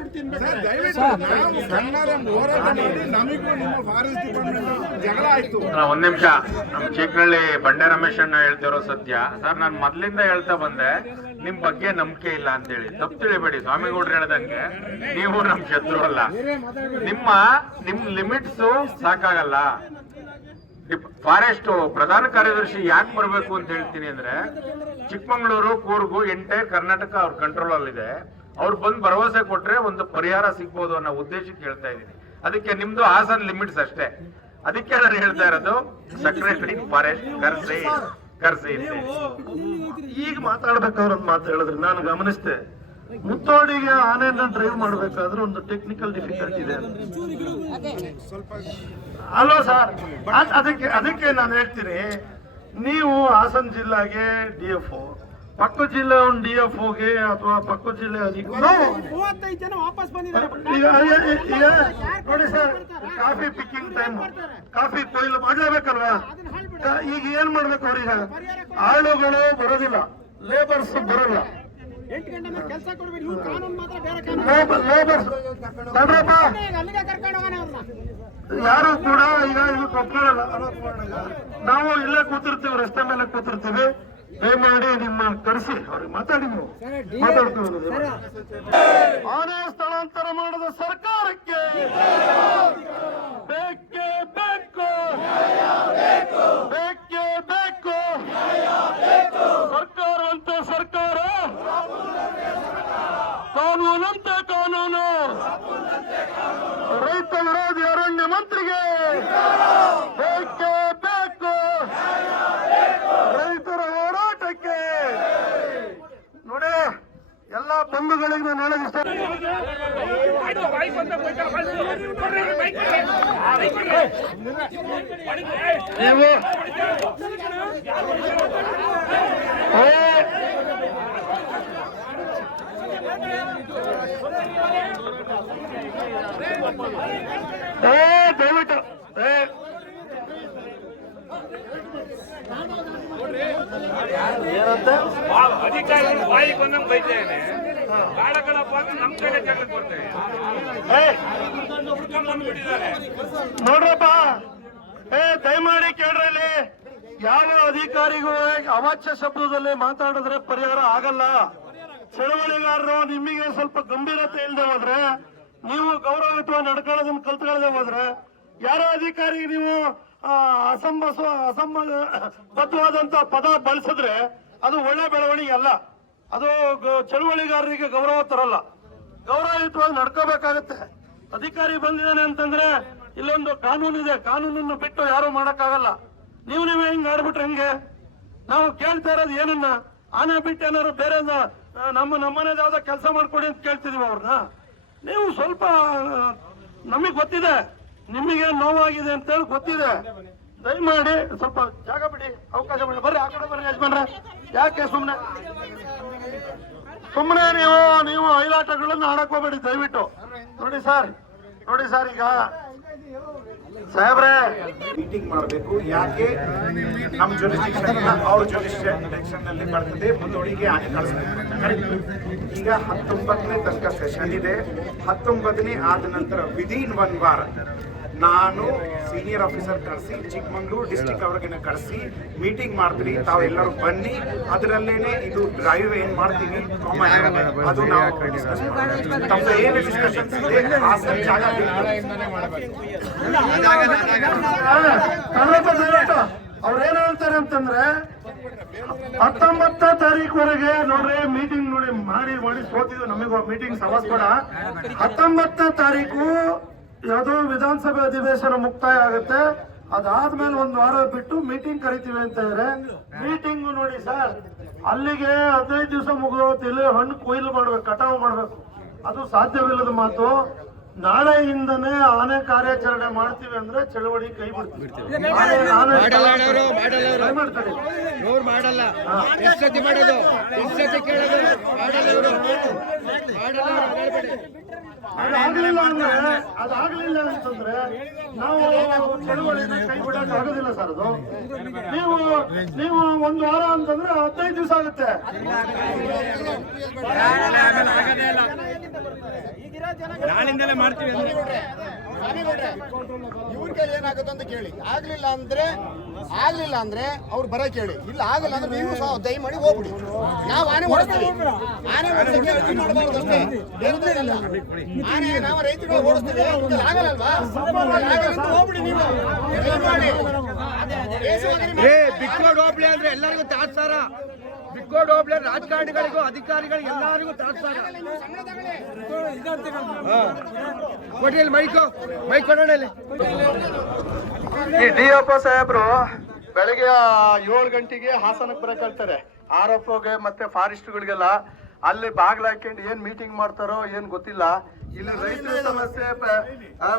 ದಯವಿಟ್ಟು ನಾವು ಕನ್ನಡ ಹೋರಾಟ ಮಾಡಿ ನಮಗೂ ನಿಮ್ಮ ಫಾರೆಸ್ಟ್ ಡಿಪಾರ್ಟ್ಮೆಂಟ್ ಜಗಳ ಆಯ್ತು. ಒಂದ್ ನಿಮಿಷ, ನಮ್ಮ ಚಿಕ್ಕನಹಳ್ಳಿ ಬಂಡೆ ರಮೇಶ್ ಅಣ್ಣ ಹೇಳ್ತಿರೋ ಸತ್ಯ ಸರ್. ನಾನು ಮೊದ್ಲಿಂದ ಹೇಳ್ತಾ ಬಂದೆ, ನಿಮ್ ಬಗ್ಗೆ ನಂಬಿಕೆ ಇಲ್ಲ ಅಂತೇಳಿ. ತಪ್ಪು ತಿಳಿಬೇಡಿ, ಸ್ವಾಮಿಗೌಡ್ರು ಹೇಳ್ದಂಗೆ ನೀವು ನಮ್ ಶತ್ರು ಅಲ್ಲ. ನಿಮ್ ಲಿಮಿಟ್ಸ್ ಸಾಕಾಗಲ್ಲ. ಫಾರೆಸ್ಟ್ ಪ್ರಧಾನ ಕಾರ್ಯದರ್ಶಿ ಯಾಕೆ ಬರಬೇಕು ಅಂತ ಹೇಳ್ತೀನಿ ಅಂದ್ರೆ, ಚಿಕ್ಕಮಂಗ್ಳೂರು, ಕೂರ್ಗು, ಎಂಟೈರ್ ಕರ್ನಾಟಕ ಅವ್ರ ಕಂಟ್ರೋಲ್ ಅಲ್ಲಿದೆ. ಅವ್ರು ಬಂದು ಭರವಸೆ ಕೊಟ್ರೆ ಒಂದು ಪರಿಹಾರ ಸಿಗ್ಬೋದು ಅನ್ನೋ ಉದ್ದೇಶಕ್ಕೆ ಹೇಳ್ತಾ ಇದ್ದೀನಿ. ಅದಕ್ಕೆ ನಿಮ್ದು ಹಾಸನ್ ಲಿಮಿಟ್ಸ್ ಅಷ್ಟೇ. ಅದಕ್ಕೆ ನಾನು ಹೇಳ್ತಾ ಇರೋದು, ಸೆಕ್ರೆಟರಿ ಫಾರೆಸ್ಟ್ ಕರ್ಸಿ. ಈಗ ಮಾತಾಡ್ಬೇಕಾದ್ರೆ ಒಂದು ಮಾತು ಹೇಳಿದ್ರೆ ನಾನು ಗಮನಿಸಿದೆ, ಮುತ್ತೋಡಿಗೆ ಆನೆಯನ್ನ ಡ್ರೈವ್ ಮಾಡ್ಬೇಕಾದ್ರೆ ಒಂದು ಟೆಕ್ನಿಕಲ್ ಡಿಫಿಕಲ್ಟಿ ಇದೆ ಅಲ್ವಾ ಸರ್? ಅದಕ್ಕೆ ನಾನು ಹೇಳ್ತೀನಿ, ನೀವು ಹಾಸನ್ ಜಿಲ್ಲೆಗೆ DFO, ಪಕ್ಕ ಜಿಲ್ಲೆ ಒಂದು DFOಗೆ ಅಥವಾ ಪಕ್ಕ ಜಿಲ್ಲೆ ಅಧಿಕಾರಿ ಈಗ ನೋಡಿ sir, coffee picking time, coffee ಕೊಯ್ಲು ಮಾಡ್ಲೇಬೇಕಲ್ವಾ? ಈಗ ಏನ್ ಮಾಡ್ಬೇಕು ಅವ್ರೀಗ? ಆಳುಗಳು ಬರೋದಿಲ್ಲ, ಲೇಬರ್ಸ್ ಬರಲ್ಲ. ಯಾರು ಕೂಡ ಈಗ ಇದಕ್ಕೆ ಒಪ್ಕೊಳ್ಳಲ್ಲ. ನಾವು ಇಲ್ಲೇ ಕೂತಿರ್ತೀವಿ, ರಸ್ತೆ ಮೇಲೆ ಕೂತಿರ್ತೀವಿ. ದಯಮಾಡಿ ನಿಮ್ಮ ಕರೆಸಿ ಅವ್ರಿಗೆ ಮಾತಾಡಿ, ನೀವು ಮಾತಾಡ್ತೀವಿ. ಆನೆ ಸ್ಥಳಾಂತರ ಮಾಡಿದ ಸರ್ಕಾರಕ್ಕೆ ಬೇಕೇ ಬೇಕು, ಬೇಕೇ ಬೇಕು. ಸರ್ಕಾರವಂತೆ ಸರ್ಕಾರ, ಕಾನೂನಂತೆ ಕಾನೂನು. ರೈತ ವಿರೋಧಿ ಅರಣ್ಯ ಮಂತ್ರಿಗೆ ಬೇಕೇ ಬೇಕು. ರೈತರ ಹೋರಾಟಕ್ಕೆ ನೋಡಿ, ಎಲ್ಲ ಬಂಧುಗಳಿಗೆ ನಾನು ಹೇಳೋದು ಇಷ್ಟ, ನೀವು ದಯವಿಟ್ಟು ಏನಂತೆ ಅಧಿಕಾರಿಗಳು ಬಾಯಿಗೆ ಬಂದಂಗೆ ಬೈತಾ ಇದೆ. ಕಾಳಗಳಪ್ಪ ಅಂದ್ರೆ ನಮ್ ಕಡೆ ಜಗಳಕ್ಕೆ ಬರ್ತಾರೆ. ಬಂದ್ಬಿಟ್ಟಿದ್ದಾರೆ ನೋಡ್ರಪ್ಪ, ದಯಮಾಡಿ ಕೇಳ್ರಲ್ಲಿ, ಯಾವ ಅಧಿಕಾರಿಗೂ ಅವಾಚ್ಯ ಶಬ್ದದಲ್ಲಿ ಮಾತಾಡಿದ್ರೆ ಪರಿಹಾರ ಆಗಲ್ಲ. ಚಳವಳಿಗಾರರು ನಿಮಗೆ ಸ್ವಲ್ಪ ಗಂಭೀರತೆ ಇಲ್ಲದೆ ಹೋದ್ರೆ, ನೀವು ಗೌರವಯುತವಾಗಿ ನಡ್ಕೊಳ್ಳೋದನ್ನ ಕಲ್ತ್ಕೊಳ್ಳದೆ ಹೋದ್ರೆ, ಯಾರೋ ಅಧಿಕಾರಿಗೆ ನೀವು ಅಸಂಬದ್ಧವಾದಂತ ಪದ ಬಳಸಿದ್ರೆ ಅದು ಒಳ್ಳೆ ಬೆಳವಣಿಗೆ ಅಲ್ಲ. ಅದು ಚಳವಳಿಗಾರರಿಗೆ ಗೌರವ ತರಲ್ಲ. ಗೌರವಯುತವಾಗಿ ನಡ್ಕೋಬೇಕಾಗತ್ತೆ. ಅಧಿಕಾರಿ ಬಂದಿದ್ದಾನೆ ಅಂತಂದ್ರೆ ಇಲ್ಲೊಂದು ಕಾನೂನು ಇದೆ, ಕಾನೂನನ್ನು ಬಿಟ್ಟು ಯಾರು ಮಾಡಕ್ಕಾಗಲ್ಲ. ನೀವೇ ಹಿಂಗ್ ಆಡ್ಬಿಟ್ರೆ ಹೆಂಗೆ? ನಾವು ಕೇಳ್ತಾ ಇರೋದು ಏನನ್ನ, ಆನೆ ಬಿಟ್ಟು ಏನಾದ್ರು ಬೇರೆ ನಮ್ಮನೆ ಯಾವ್ದೋ ಕೆಲಸ ಮಾಡ್ಕೊಡಿ ಅಂತ ಕೇಳ್ತಿದೀವಿ ಅವ್ರನ್ನ. ನೀವು ಸ್ವಲ್ಪ ನಮಗ್ ಗೊತ್ತಿದೆ ನಿಮಗೆ ನೋವಾಗಿದೆ ಅಂತ ಹೇಳಿ ಗೊತ್ತಿದೆ. ದಯಮಾಡಿ ಸ್ವಲ್ಪ ಜಾಗ ಬಿಡಿ, ಅವಕಾಶ ಬಿಡಿ. ಬರ್ರಿ ಆ ಕಡೆ ಬರ್ರಿ ಯಜಮಾನ್ರೆ. ಯಾಕೆ ಸುಮ್ಮನೆ ನೀವು ಐಲಾಟಗಳನ್ನು ಆಡಕ್ ಹೋಗ್ಬೇಡಿ ದಯವಿಟ್ಟು. ನೋಡಿ ಸರ್, ಈಗ ಸಾಹೇಬ್ರೆ ಮೀಟಿಂಗ್ ಮಾಡಬೇಕು. ಯಾಕೆ ನಮ್ಮ ಜುರಿಸ್ಡಿಕ್ಷನ್ ಅವ್ರ ಜುರಿಸ್ಡಿಕ್ಷನ್ ನಲ್ಲಿ ಬರ್ತದೆ, ಮುಂದೂಡಿಗೆ ಆನೆ ಕಳಿಸ್ಬೇಕು. ಈಗ 19ನೇ ತನಕ ಸೆಷನ್ ಇದೆ. 19ನೇ ಆದ ನಂತರ ವಿದಿನ್ 1 ವಾರ ನಾನು ಸೀನಿಯರ್ ಆಫೀಸರ್ ಕಳಿಸಿ ಚಿಕ್ಕಮಂಗ್ಳೂರು ಡಿಸ್ಟಿಕ್ ಅವ್ರಿಗೆ ಕಳಿಸಿ ಮೀಟಿಂಗ್ ಮಾಡ್ತೀವಿ. ತಾವೆಲ್ಲರೂ ಬನ್ನಿ, ಅದರಲ್ಲೇನೆ ಇದು ಡ್ರೈವ್ ಏನ್ ಮಾಡ್ತೀವಿ ಅದು ನಾವು ತಮ್ಮ ಏನು ಡಿಸ್ಕಷನ್ಸ್ ಇದೆ ಹಾಸನ ಜಾಗ ಅವ್ರೇನ್ ಹೇಳ್ತಾರೆ ಅಂತಂದ್ರೆ 19ನೇ ತಾರೀಕುವರೆಗೆ ನೋಡ್ರಿ ಮೀಟಿಂಗ್ ಮಾಡಿ ಸೋತಿದ್ವಿ. ನಮಗೂ ಮೀಟಿಂಗ್ ಸಮಸ್ಯೆ ಕೂಡ 19ನೇ ತಾರೀಕು ಯಾವುದೋ ವಿಧಾನಸಭೆ ಅಧಿವೇಶನ ಮುಕ್ತಾಯ ಆಗುತ್ತೆ. ಅದಾದ್ಮೇಲೆ 1 ವಾರ ಬಿಟ್ಟು ಮೀಟಿಂಗ್ ಕರಿತೀವಿ ಅಂತ ಇದ್ರೆ, ಮೀಟಿಂಗ್ ನೋಡಿ ಸರ್, ಅಲ್ಲಿಗೆ 15 ದಿವಸ ಮುಗಿದೋತಿಲ್ಲಿ ಹಣ್ಣು ಕೊಯ್ಲು ಮಾಡ್ಬೇಕು, ಕಟಾವು ಮಾಡ್ಬೇಕು. ಅದು ಸಾಧ್ಯವಿಲ್ಲದ ಮಾತು. ನಾಳೆಯಿಂದನೇ ಆನೆ ಕಾರ್ಯಾಚರಣೆ ಮಾಡ್ತೀವಿ ಅಂದ್ರೆ ಚಳವಳಿ ಕೈ ಬಿಡ್ತೀವಿ. ಅದಾಗಲಿಲ್ಲ ಅಂತಂದ್ರೆ ನಾವು ಚಳವಳಿನ ಕೈ ಬಿಡಕ್ ಆಗೋದಿಲ್ಲ ಸರ್. ಅದು ನೀವು 1 ವಾರ ಅಂತಂದ್ರೆ 15 ದಿವಸ ಆಗುತ್ತೆ. ನಾಳಿಂದಲೇ ಮಾಡ್ತೀವಿ ಅಂದ್ರೆ ಇವ್ರ ಕೈಲಿ ಏನಾಗುತ್ತೆ ಅಂತ ಕೇಳಿ. ಆಗ್ಲಿಲ್ಲ ಅಂದ್ರೆ ಅವ್ರು ಬರ ಕೇಳಿ. ಇಲ್ಲ ಆಗಲ್ಲ ಅಂದ್ರೆ ನೀವು ಸಹ ದಯಮಾಡಿ ಹೋಗ್ಬಿಡಿ. ನಾವು ಆನೆ ಓಡಿಸ್ತೀವಿ. ಆನೆ ಓಡಿಸಕ್ಕೆ ಅರ್ಜಿ ಮಾಡಬಾರ್ದು ಅಷ್ಟೇ, ಬೇರೆ ಆನೆ ನಾವು ರೈತರು ಓಡಿಸ್ತೀವಿ. ಆಗಲ್ಲಲ್ವಾ? ಹೋಗ್ಬಿಡಿ ನೀವು. ಬಿಕ್ಕೋಡ್ ಹೋಬ್ಳಿ ಅಂದ್ರೆ ಎಲ್ಲರಿಗೂ ತಾತ್ಸಾರ. ಬಿಕ್ಕೋಡ್ ಹೋಬ್ಳಿ ರಾಜಕಾರಣಿಗಳಿಗೂ ಅಧಿಕಾರಿಗಳಿಗೂ ಎಲ್ಲರಿಗೂ ತಾತ್ಸಾರ. ಕೊಡಿ ಮೈಕ್ ಕೊಡೋಣ. ಈ ಡಿಎಫ್ಒ ಸಾಹೇಬ್ರು ಬೆಳಗ್ಗೆ 7 ಗಂಟೆಗೆ ಹಾಸನಕ್ಕೆ ಬರಕ್ ಹೇಳ್ತಾರೆ. RFOಗೆ ಮತ್ತೆ ಫಾರೆಸ್ಟ್ಗಳಿಗೆಲ್ಲ ಅಲ್ಲಿ ಬಾಗ್ಲ ಹಾಕೊಂಡು ಏನ್ ಮೀಟಿಂಗ್ ಮಾಡ್ತಾರೋ ಏನ್ ಗೊತ್ತಿಲ್ಲ. ಇಲ್ಲಿ ರೈತರ ಸಮಸ್ಯೆ,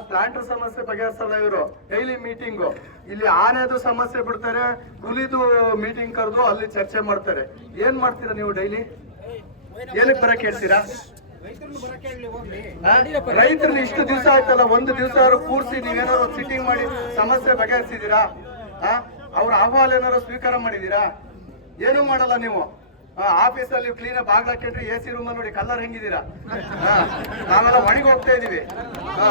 ಪ್ಲಾಂಟರ್ ಸಮಸ್ಯೆ ಬಗೆಹರಿಸಲ್ಲ ಇವರು. ಡೈಲಿ ಮೀಟಿಂಗು ಇಲ್ಲಿ ಆನೆದು ಸಮಸ್ಯೆ ಬಿಡ್ತಾರೆ, ಹುಲಿದು ಮೀಟಿಂಗ್ ಕರೆದು ಅಲ್ಲಿ ಚರ್ಚೆ ಮಾಡ್ತಾರೆ. ಏನ್ ಮಾಡ್ತೀರಾ ನೀವು ಡೈಲಿ? ಏನಕ್ಕೆ ಬರಕ್ ಹೇಳ್ತೀರಾ? ರೈತರನ್ನ ಇಷ್ಟು ದಿವಸ ಆಯ್ತಲ್ಲ, 1 ದಿವಸ ಕೂರ್ಸಿ ನೀವೇನಾದ್ರು ಸಿಟ್ಟಿಂಗ್ ಮಾಡಿ ಸಮಸ್ಯೆ ಬಗೆಹರಿಸಿದೀರಾ? ಅವ್ರ ಅಹವಾಲು ಏನಾದ್ರು ಸ್ವೀಕಾರ ಮಾಡಿದೀರಾ? ಏನೂ ಮಾಡಲ್ಲ ನೀವು. ಆಫೀಸಲ್ಲಿ ಕ್ಲೀನ್ ಬಾಗ್ಲ ಹಾಕೊಂಡ್ರಿ, AC ರೂಮ್ ಅಲ್ಲಿ ನೋಡಿ ಕಲರ್ ಹೆಂಗಿದ್ದೀರಾ. ನಾವೆಲ್ಲ ಒಣಗಿ ಹೋಗ್ತಾ ಇದೀವಿ.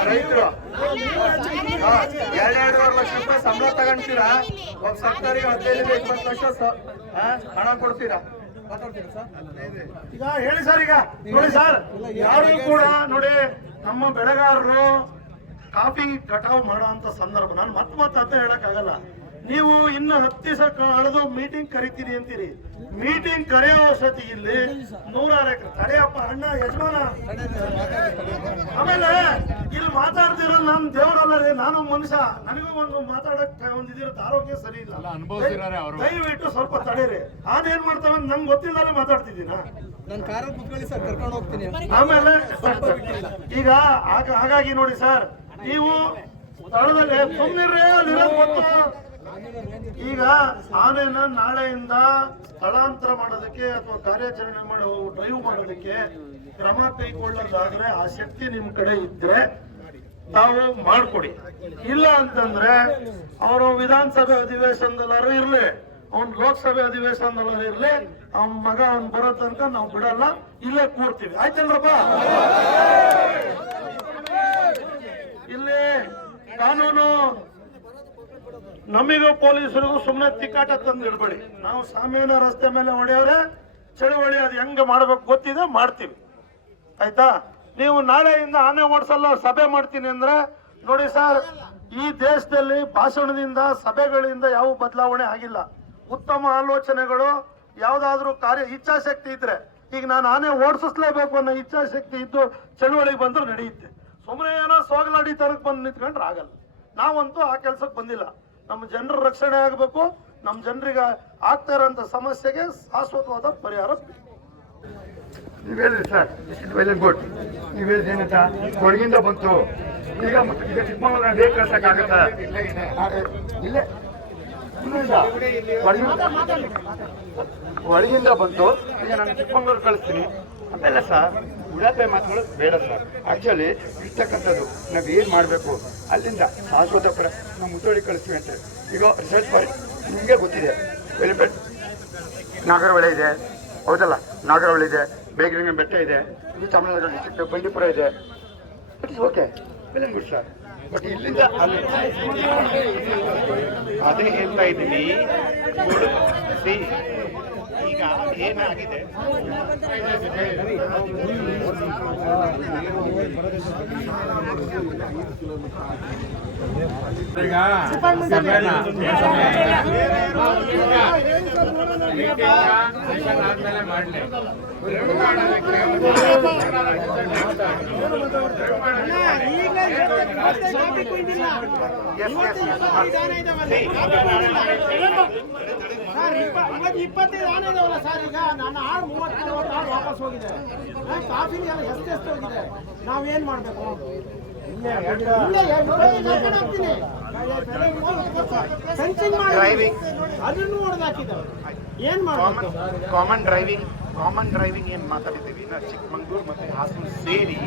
ರೈತರು 2-2.5 ಲಕ್ಷ ರೂಪಾಯಿ ಸಂಬಳ ತಗೊಂತೀರಾ, ಒಬ್ಬ ಸರ್ಕಾರಿಗೆ 15-20 ಲಕ್ಷ ಹಣ ಕೊಡ್ತೀರಾ. ಈಗ ಹೇಳಿ ಸರ್. ಈಗ ನೋಡಿ ಸರ್, ಯಾರು ಕೂಡ ನೋಡಿ ನಮ್ಮ ಬೆಳೆಗಾರರು ಕಾಫಿ ಕಟಾವು ಮಾಡೋ ಅಂತ ಸಂದರ್ಭ, ನಾನು ಮತ್ತೆ ಅಂತ ಹೇಳಕ್ ಆಗಲ್ಲ. ನೀವು ಇನ್ನು 10 ದಿವಸ ಕಳೆದು ಮೀಟಿಂಗ್ ಕರಿತೀನಿ ಅಂತೀರಿ. ಮೀಟಿಂಗ್ ಕರೆಯೋ ವಸತಿ ಇಲ್ಲಿ 100 ಎಕರೆ ತಡೆಯಪ್ಪ ಅಣ್ಣ ಯಜಮಾನ. ಆಮೇಲೆ ಇಲ್ಲಿ ಮಾತಾಡ್ತಿರೋ ನಮ್ ದೇವರಲ್ಲ ರೀ, ನಾನು ಮನುಷ್ಯ, ನನಗೂ ಒಂದು ಮಾತಾಡಕ್ ಒಂದಿದಿರುತ್ತೆ, ಆರೋಗ್ಯ ಸರಿ ಇಲ್ಲ. ದಯವಿಟ್ಟು ಸ್ವಲ್ಪ ತಡೀರಿ. ಅದೇನ್ ಮಾಡ್ತಾವೆ ನಂಗೆ ಗೊತ್ತಿಲ್ಲದೆ ಮಾತಾಡ್ತಿದ್ದೀನ. ನನ್ನ ಕಾರಲ್ಲಿ ಕುತ್ಕೊಳ್ಳಿ ಸರ್, ಕರ್ಕೊಂಡು ಹೋಗ್ತೀನಿ. ಆಮೇಲೆ ಈಗ ಹಾಗಾಗಿ ನೋಡಿ ಸರ್, ನೀವು ಸ್ಥಳದಲ್ಲಿ ಸುಮ್ಮನಿರ್ರಿ, ಅಲ್ಲಿರೋದು ಗೊತ್ತು. ಈಗ ಆನೆನ ನಾಳೆಯಿಂದ ಸ್ಥಳಾಂತರ ಮಾಡೋದಕ್ಕೆ ಅಥವಾ ಕಾರ್ಯಾಚರಣೆ ಮಾಡೋ ಡ್ರೈವ್ ಮಾಡೋದಕ್ಕೆ ಕ್ರಮ ಕೈಗೊಳ್ಳೋದಾದ್ರೆ ಆ ಶಕ್ತಿ ನಿಮ್ ಕಡೆ ಇದ್ರೆ ತಾವು ಮಾಡ್ಕೊಡಿ. ಇಲ್ಲ ಅಂತಂದ್ರೆ ಅವರು ವಿಧಾನಸಭೆ ಅಧಿವೇಶನದಲ್ಲಾರು ಇರ್ಲಿ, ಅವ್ನ್ ಲೋಕಸಭೆ ಅಧಿವೇಶನದಲ್ಲಿ ಇರ್ಲಿ, ಅವ್ನ ಮಗ ಅವ್ನ್ ಬರೋ ತನಕ ನಾವು ಬಿಡಲ್ಲ, ಇಲ್ಲೇ ಕೂರ್ತೀವಿ. ಆಯ್ತೇನ್ರಪ್ಪ? ಇಲ್ಲಿ ಕಾನೂನು ನಮಿಗೂ ಪೊಲೀಸರಿಗೂ ಸುಮ್ಮನೆ ತಿಕ್ಕಾಟ ತಂದು ಇಡ್ಬೇಡಿ. ನಾವು ಸಾಮಾನ್ಯ ರಸ್ತೆ ಮೇಲೆ ಹೊಡೆಯೋರೆ, ಚಳುವಳಿ ಅದು ಹೆಂಗ ಮಾಡ್ಬೇಕು ಗೊತ್ತಿದೆ, ಮಾಡ್ತೀವಿ. ಆಯ್ತಾ? ನೀವು ನಾಳೆಯಿಂದ ಆನೆ ಓಡಿಸಲ್ಲ ಸಭೆ ಮಾಡ್ತೀನಿ ಅಂದ್ರೆ ನೋಡಿ ಸರ್, ಈ ದೇಶದಲ್ಲಿ ಭಾಷಣದಿಂದ ಸಭೆಗಳಿಂದ ಯಾವ ಬದಲಾವಣೆ ಆಗಿಲ್ಲ. ಉತ್ತಮ ಆಲೋಚನೆಗಳು ಯಾವ್ದಾದ್ರು ಇಚ್ಛಾಶಕ್ತಿ ಇದ್ರೆ, ಈಗ ನಾನು ಆನೆ ಓಡಿಸಲೇಬೇಕು ಅನ್ನೋ ಇಚ್ಛಾಶಕ್ತಿ ಇದ್ದು ಚಳುವಳಿಗೆ ಬಂದ್ರೆ ನಡೆಯುತ್ತೆ. ಸುಮ್ಮನೆ ಏನೋ ಸೋಗಲಾಡಿ ತರಕ್ ಬಂದು ನಿಂತ್ಕೊಂಡ್ರೆ ಆಗಲ್ಲ. ನಾವಂತೂ ಆ ಕೆಲ್ಸಕ್ಕೆ ಬಂದಿಲ್ಲ. ನಮ್ಮ ಜನರ ರಕ್ಷಣೆ ಆಗಬೇಕು, ನಮ್ಮ ಜನರಿಗೆ ಆಗ್ತಾ ಇರೋಂಥ ಸಮಸ್ಯೆಗೆ ಶಾಶ್ವತವಾದ ಪರಿಹಾರ. ನೀವು ಹೇಳಿದ್ರಿ ಸರ್, ಇಟ್ ವೆರಿ ಗುಡ್. ನೀವು ಹೇಳಿದ್ದೇನಂತ ಕೊಡಗಿಂದ ಬಂತು, ಈಗ ಚಿಕ್ಕಮಗಳೂರಿನ ಬೇಗ ಕಳ್ಸಕ್ಕಾಗತ್ತಾ? ಇಲ್ಲೇ ಹೊರಗಿಂದ ಬಂತು, ಈಗ ನಾನು ಚಿಕ್ಕಮಗಳೂರು ಕಳಿಸ್ತೀನಿ. ಆಮೇಲೆ ಸರ್ ಉಡಾಪೆ ಮಾತುಗಳು ಬೇಡ ಸರ್. ಆಕ್ಚುಲಿ ಇರ್ತಕ್ಕಂಥದ್ದು ನಾವು ಏನು ಮಾಡಬೇಕು, ಅಲ್ಲಿಂದ ಶಾಶ್ವತ ನಾವು ಮುತ್ತೋಡಿ ಕಳಿಸ್ತೀವಿ ಅಂತ. ಈಗ ರಿಸರ್ಚ್ ಮಾಡಿ ನಿಮಗೆ ಗೊತ್ತಿದೆ, ಎಲಿಫೆಂಟ್ ನಾಗರಹೊಳೆ ಇದೆ, ಹೌದಲ್ಲ? ನಾಗರಹೊಳೆ ಇದೆ, ಬೇಗಲಿಂಗ ಬೆಟ್ಟ ಇದೆ, ಇದು ಚಾಮರಾಜನಗರ ಡಿಸ್ಟ್ರಿಕ್ಟ್ ಬಂಡೀಪುರ ಇದೆ. It is okay, well good sir. But ಇಲ್ಲಿಂದ ಅಲ್ಲಿ ಅದೇ ಹೇಳ್ತಾ ಇದ್ದೀನಿ. ಈಗ ಏನಾಗಿದೆ, ಮಾಡ್ಲಿ ಸರ್ 25 ಆನೆ ಇದಾವಲ್ಲ ಸರ್. ಈಗ ನಾನು 30 ವಾಪಸ್ ಹೋಗಿದೆ, ಕಾಫಿಲಿ ಎಲ್ಲ ಎಷ್ಟು ಹೋಗಿದೆ. ನಾವೇನ್ ಮಾಡ್ಬೇಕು? ಡ್ರೈವಿಂಗ್ ಅದನ್ನು ಹೊಡೆದಾಕಿದ್ದಾರೆ. ಏನ್ ಮಾಡ್ಬೇಕು? ಕಾಮನ್ ಡ್ರೈವಿಂಗ್ ಏನು ಮಾತಾಡಿದ್ದೀವಿ ನಾವು ಚಿಕ್ಕಮಂಗ್ಳೂರು ಮತ್ತು ಹಾಸನ ಸೇರಿ,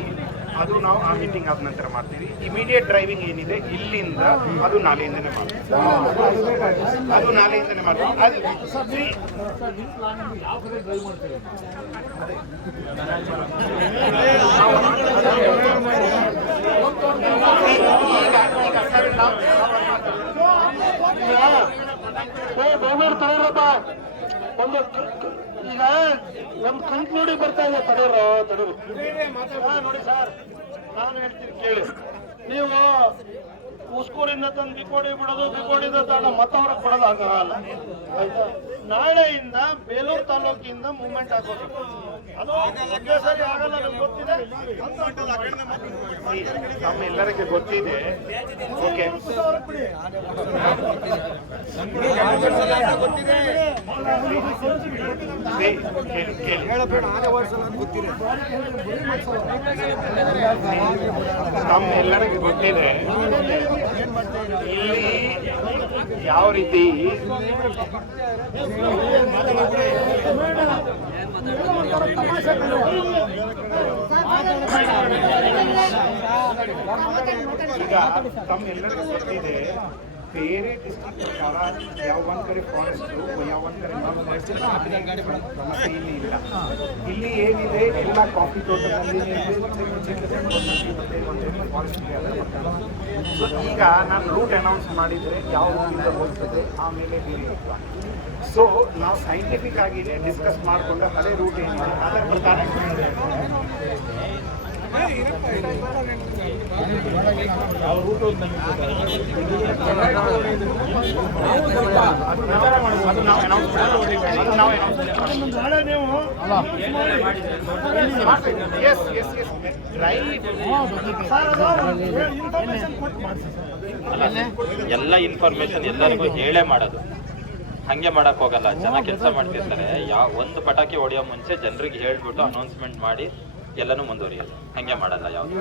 ಅದು ನಾವು ಆ ಮೀಟಿಂಗ್ ಆದ ನಂತರ ಮಾಡ್ತೀವಿ. ಇಮಿಡಿಯೇಟ್ ಡ್ರೈವಿಂಗ್ ಏನಿದೆ ಇಲ್ಲಿಂದ ಅದು ನಾಳೆಯಿಂದನೇ ಮಾಡ್ತೀವಿ. ಒಂದು ಈಗ ಒಂದು ಕಂಕ್ಲೂಡಿ ಬರ್ತಾ ಇದೆ. ತಡೀರಿ ನೋಡಿ ಸರ್, ನಾನು ಹೇಳ್ತೀನಿ ಕೇಳಿ. ನೀವು ಉಸ್ಕೂರಿಂದ ತಂದು ಬಿಕೋಡಿ ಬಿಡೋದು, ಬಿಕೋಡಿದ ತಾಣ ಮತ್ತವರ ಕೊಡೋದು ಆಗಲ್ಲ. ಆಯ್ತಾ? ನಾಳೆಯಿಂದ ಬೇಲೂರು ತಾಲೂಕಿಂದ ಮೂವ್ಮೆಂಟ್ ಆಗೋದು, ಅದು ಸರಿ ಆಗಲ್ಲ. ನಮ್ಗೆ ಗೊತ್ತಿದೆ, ನಮ್ಮೆಲ್ಲರಿಗೆ ಗೊತ್ತಿದೆ. ಓಕೆ, ನಮ್ಮೆಲ್ಲರಿಗೆ ಗೊತ್ತಿದೆ ಇಲ್ಲಿ ಯಾವ ರೀತಿ ಈಗ ತಮ್ಮೆಲ್ಲರಿಗೂ ಗೊತ್ತಿದೆ, ಬೇರೆ ಡಿಸ್ಟ್ರಿಕ್ಟ್ ಪ್ರಕಾರ ಯಾವ ಒಂದು ಕಡೆ ಫಾರೆಸ್ಟು, ಯಾವ ಒಂದು ಕಡೆ ಸಮಸ್ಯೆ ಇಲ್ಲಿ ಇಲ್ಲ. ಇಲ್ಲಿ ಏನಿದೆ ಎಲ್ಲ ಕಾಫಿ ತೋಟದಲ್ಲಿ ಈಗ ನಾನು ರೂಟ್ ಅನೌನ್ಸ್ ಮಾಡಿದರೆ ಯಾವ ರೂಟಿಂದ ಹೋಗ್ತದೆ, ಆಮೇಲೆ ಬೇರೆ. ಸೊ ನಾವು ಸೈಂಟಿಫಿಕ್ ಆಗಿ ಡಿಸ್ಕಸ್ ಮಾಡಿಕೊಂಡು ಅದೇ ರೂಟ್ ಏನಿದೆ ಅದರ ಪ್ರಕಾರ ಯಾವ ರೂಟು ಎಲ್ಲ ಇನ್ಫಾರ್ಮೇಶನ್ ಎಲ್ಲರಿಗೂ ಹೇಳೇ ಮಾಡೋದು. ಹಂಗೆ ಮಾಡಕ್ ಹೋಗಲ್ಲ. ಜನ ಕೆಲಸ ಮಾಡ್ತಿರ್ತಾರೆ. ಒಂದು ಪಟಾಕಿ ಹೊಡೆಯೋ ಮುಂಚೆ ಜನರಿಗೆ ಹೇಳ್ಬಿಟ್ಟು ಅನೌನ್ಸ್ಮೆಂಟ್ ಮಾಡಿ ಎಲ್ಲನೂ ಮುಂದುವರಿಯೋದು. ಹಂಗೆ ಮಾಡಲ್ಲ ಯಾವ್ದು.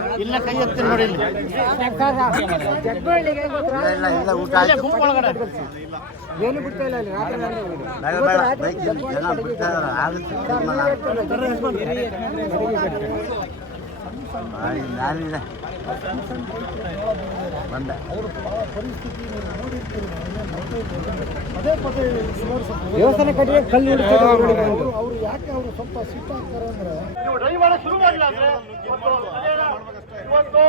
ನಾನಿಲ್ಲ ಅವರು ಬಹಳ ಪರಿಸ್ಥಿತಿ ನೀವು ನೋಡಿರ್ತೀರಿ, ಪದೇ ಪದೇ ದೇವಸ್ಥಾನ ಕಟ್ಟಿಗೆ ಕಲ್ಲು ಅವರು ಯಾಕೆ ಅವರು ಸ್ವಲ್ಪ ಸಿಟ್ಟಾಗ್ತಾರೆ ಅಂದ್ರೆ ನೀವು ಡ್ರೈವ್ ಮಾಡಕ್ಕೆ ಶುರು ಮಾಡಿಲ್ಲ ಅಂದ್ರೆ ಇವತ್ತು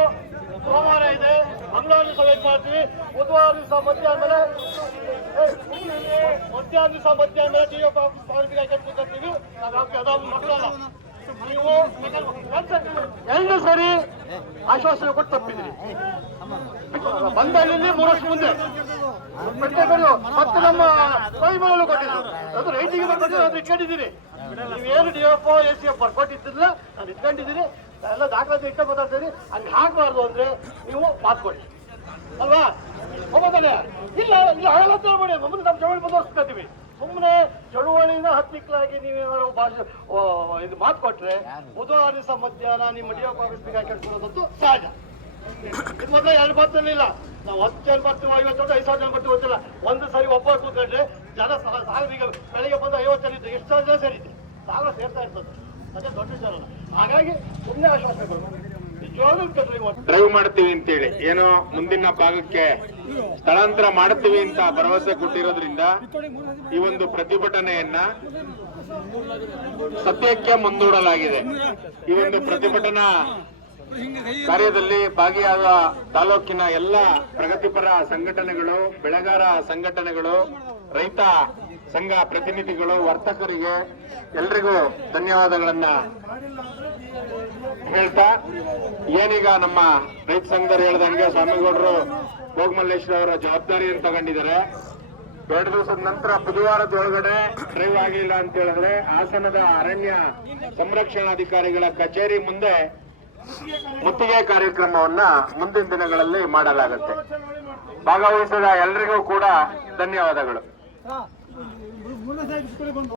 ಸೋಮವಾರ ಇದೆ, ಮಂಗಳವಾರ ದಿವಸ ವೇಟ್ ಮಾಡ್ತೀವಿ, ಬುಧವಾರ ದಿವಸ ಮಧ್ಯಾಹ್ನ ಮೇಲೆ ಡಿಎಫ್ ಆಫೀಸ್ ಕೂತಿರ್ತೀವಿ. ನಾವು ಮಕ್ಕಳಲ್ಲ, ನೀವು ಎರಡು ಸರಿ ಆಶ್ವಾಸನೆ ಕೊಟ್ಟು ತಪ್ಪಿದ್ರಿ. ಬಂದಲ್ಲಿ 3 ವರ್ಷ ಮುಂದೆ ಮತ್ತೆ ನಮ್ಮ ಕೈಮಳಲು ಕೊಟ್ಟಿದ್ರು, ಅದು ರೈಟಿಂಗ್ ಬರ್ಕೊಂಡು ಅದು ಇಟ್ಕೊಂಡಿದ್ದೀರಿ. ನೀವೇನು ಡಿಎಫ್ ಎಸಿಎಫ್ ಬರ್ಕೊಟ್ಟಿದ್ದಿಲ್ಲ, ನಾನು ಇಟ್ಕೊಂಡಿದ್ದೀರಿ, ಎಲ್ಲ ದಾಖಲಾತಿ ಇಟ್ಟ ಮಾತಾಡ್ತೀರಿ. ಹಂಗೆ ಹಾಕಬಾರ್ದು ಅಂದ್ರೆ ನೀವು ಮಾತು ಕೊಡಿ ಅಲ್ವಾ? ಒಬ್ಬನೇ ಇಲ್ಲ ಇಲ್ಲ ಹಳತ್ತ ಮಾಡಿ ಮುಂದೆ ನಮ್ಮ ಚಳವಳಿ ಮುಂದುವರಿಸ್ಕೊತೀವಿ. ಸುಮ್ಮನೆ ಚಳುವಳಿನ ಹತ್ತಿಕ್ಕಲಾಗಿ ನೀವೇನಾದ್ರು ಭಾಷೆ ಇದು ಮಾತು ಕೊಟ್ರೆ ಬುಧವಾರ ದಿವಸ ಮಧ್ಯಾಹ್ನ ನಿಮ್ಮ ಡಿಎಫ್ ಆಫೀಸ್ಗೆ ಹಾಕಿಕೊಳ್ಳೋದಂತೂ ಸಹಜ. ಇದು ಮೊದಲ 2 ಮಾತಲ್ಲಿಲ್ಲ. ನಾವು 10 ಜನ ಬರ್ತೀವಿ, 50 ಜನ 5,000 ಜನ ಬರ್ತೀವಿ ಗೊತ್ತಿಲ್ಲ. ಒಂದು ಸರಿ ಒಬ್ಬ ಕೂತ್ಕೊಂಡ್ರೆ ಜನ ಸಾಲ ಈಗ ಬೆಳಿಗ್ಗೆ ಬಂದು 50 ಜನ ಇತ್ತು, ಎಷ್ಟು ಜನ ಸೇರಿದೆ ಸಾಲ ಸೇರ್ತಾ ಇರ್ತದೆ, ಅದೇ ದೊಡ್ಡ ವಿಚಾರ. ಹಾಗಾಗಿ ಸುಮ್ಮನೆ ಆಶ್ವಾಸನೆ ಡ್ರೈವ್ ಮಾಡ್ತೀವಿ ಅಂತೇಳಿ ಏನೋ ಮುಂದಿನ ಭಾಗಕ್ಕೆ ಸ್ಥಳಾಂತರ ಮಾಡ್ತೀವಿ ಅಂತ ಭರವಸೆ ಕೊಟ್ಟಿರೋದ್ರಿಂದ ಈ ಒಂದು ಪ್ರತಿಭಟನೆಯನ್ನ ಸದ್ಯಕ್ಕೆ ಮುಂದೂಡಲಾಗಿದೆ. ಈ ಒಂದು ಪ್ರತಿಭಟನಾ ಕಾರ್ಯದಲ್ಲಿ ಭಾಗಿಯಾದ ತಾಲೂಕಿನ ಎಲ್ಲ ಪ್ರಗತಿಪರ ಸಂಘಟನೆಗಳು, ಬೆಳೆಗಾರ ಸಂಘಟನೆಗಳು, ರೈತ ಸಂಘ ಪ್ರತಿನಿಧಿಗಳು, ವರ್ತಕರಿಗೆ ಎಲ್ರಿಗೂ ಧನ್ಯವಾದಗಳನ್ನ ಹೇಳ್ತಾ, ಏನೀಗ ನಮ್ಮ ರೈತ ಸಂಘದವರು ಹೇಳ್ದಂಗೆ ಸ್ವಾಮಿಗೌಡರು ಭೋಗಮಲ್ಲೇಶ್ವರ ಅವರ ಜವಾಬ್ದಾರಿಯನ್ನು ತಗೊಂಡಿದ್ದಾರೆ. 2 ದಿವಸದ ನಂತರ ಬುಧವಾರದೊಳಗಡೆ ಡ್ರೈವ್ ಆಗಲಿಲ್ಲ ಅಂತ ಹೇಳಿದ್ರೆ ಹಾಸನದ ಅರಣ್ಯ ಸಂರಕ್ಷಣಾಧಿಕಾರಿಗಳ ಕಚೇರಿ ಮುಂದೆ ಮುತ್ತಿಗೆ ಕಾರ್ಯಕ್ರಮವನ್ನ ಮುಂದಿನ ದಿನಗಳಲ್ಲಿ ಮಾಡಲಾಗುತ್ತೆ. ಭಾಗವಹಿಸಿದ ಎಲ್ರಿಗೂ ಕೂಡ ಧನ್ಯವಾದಗಳು.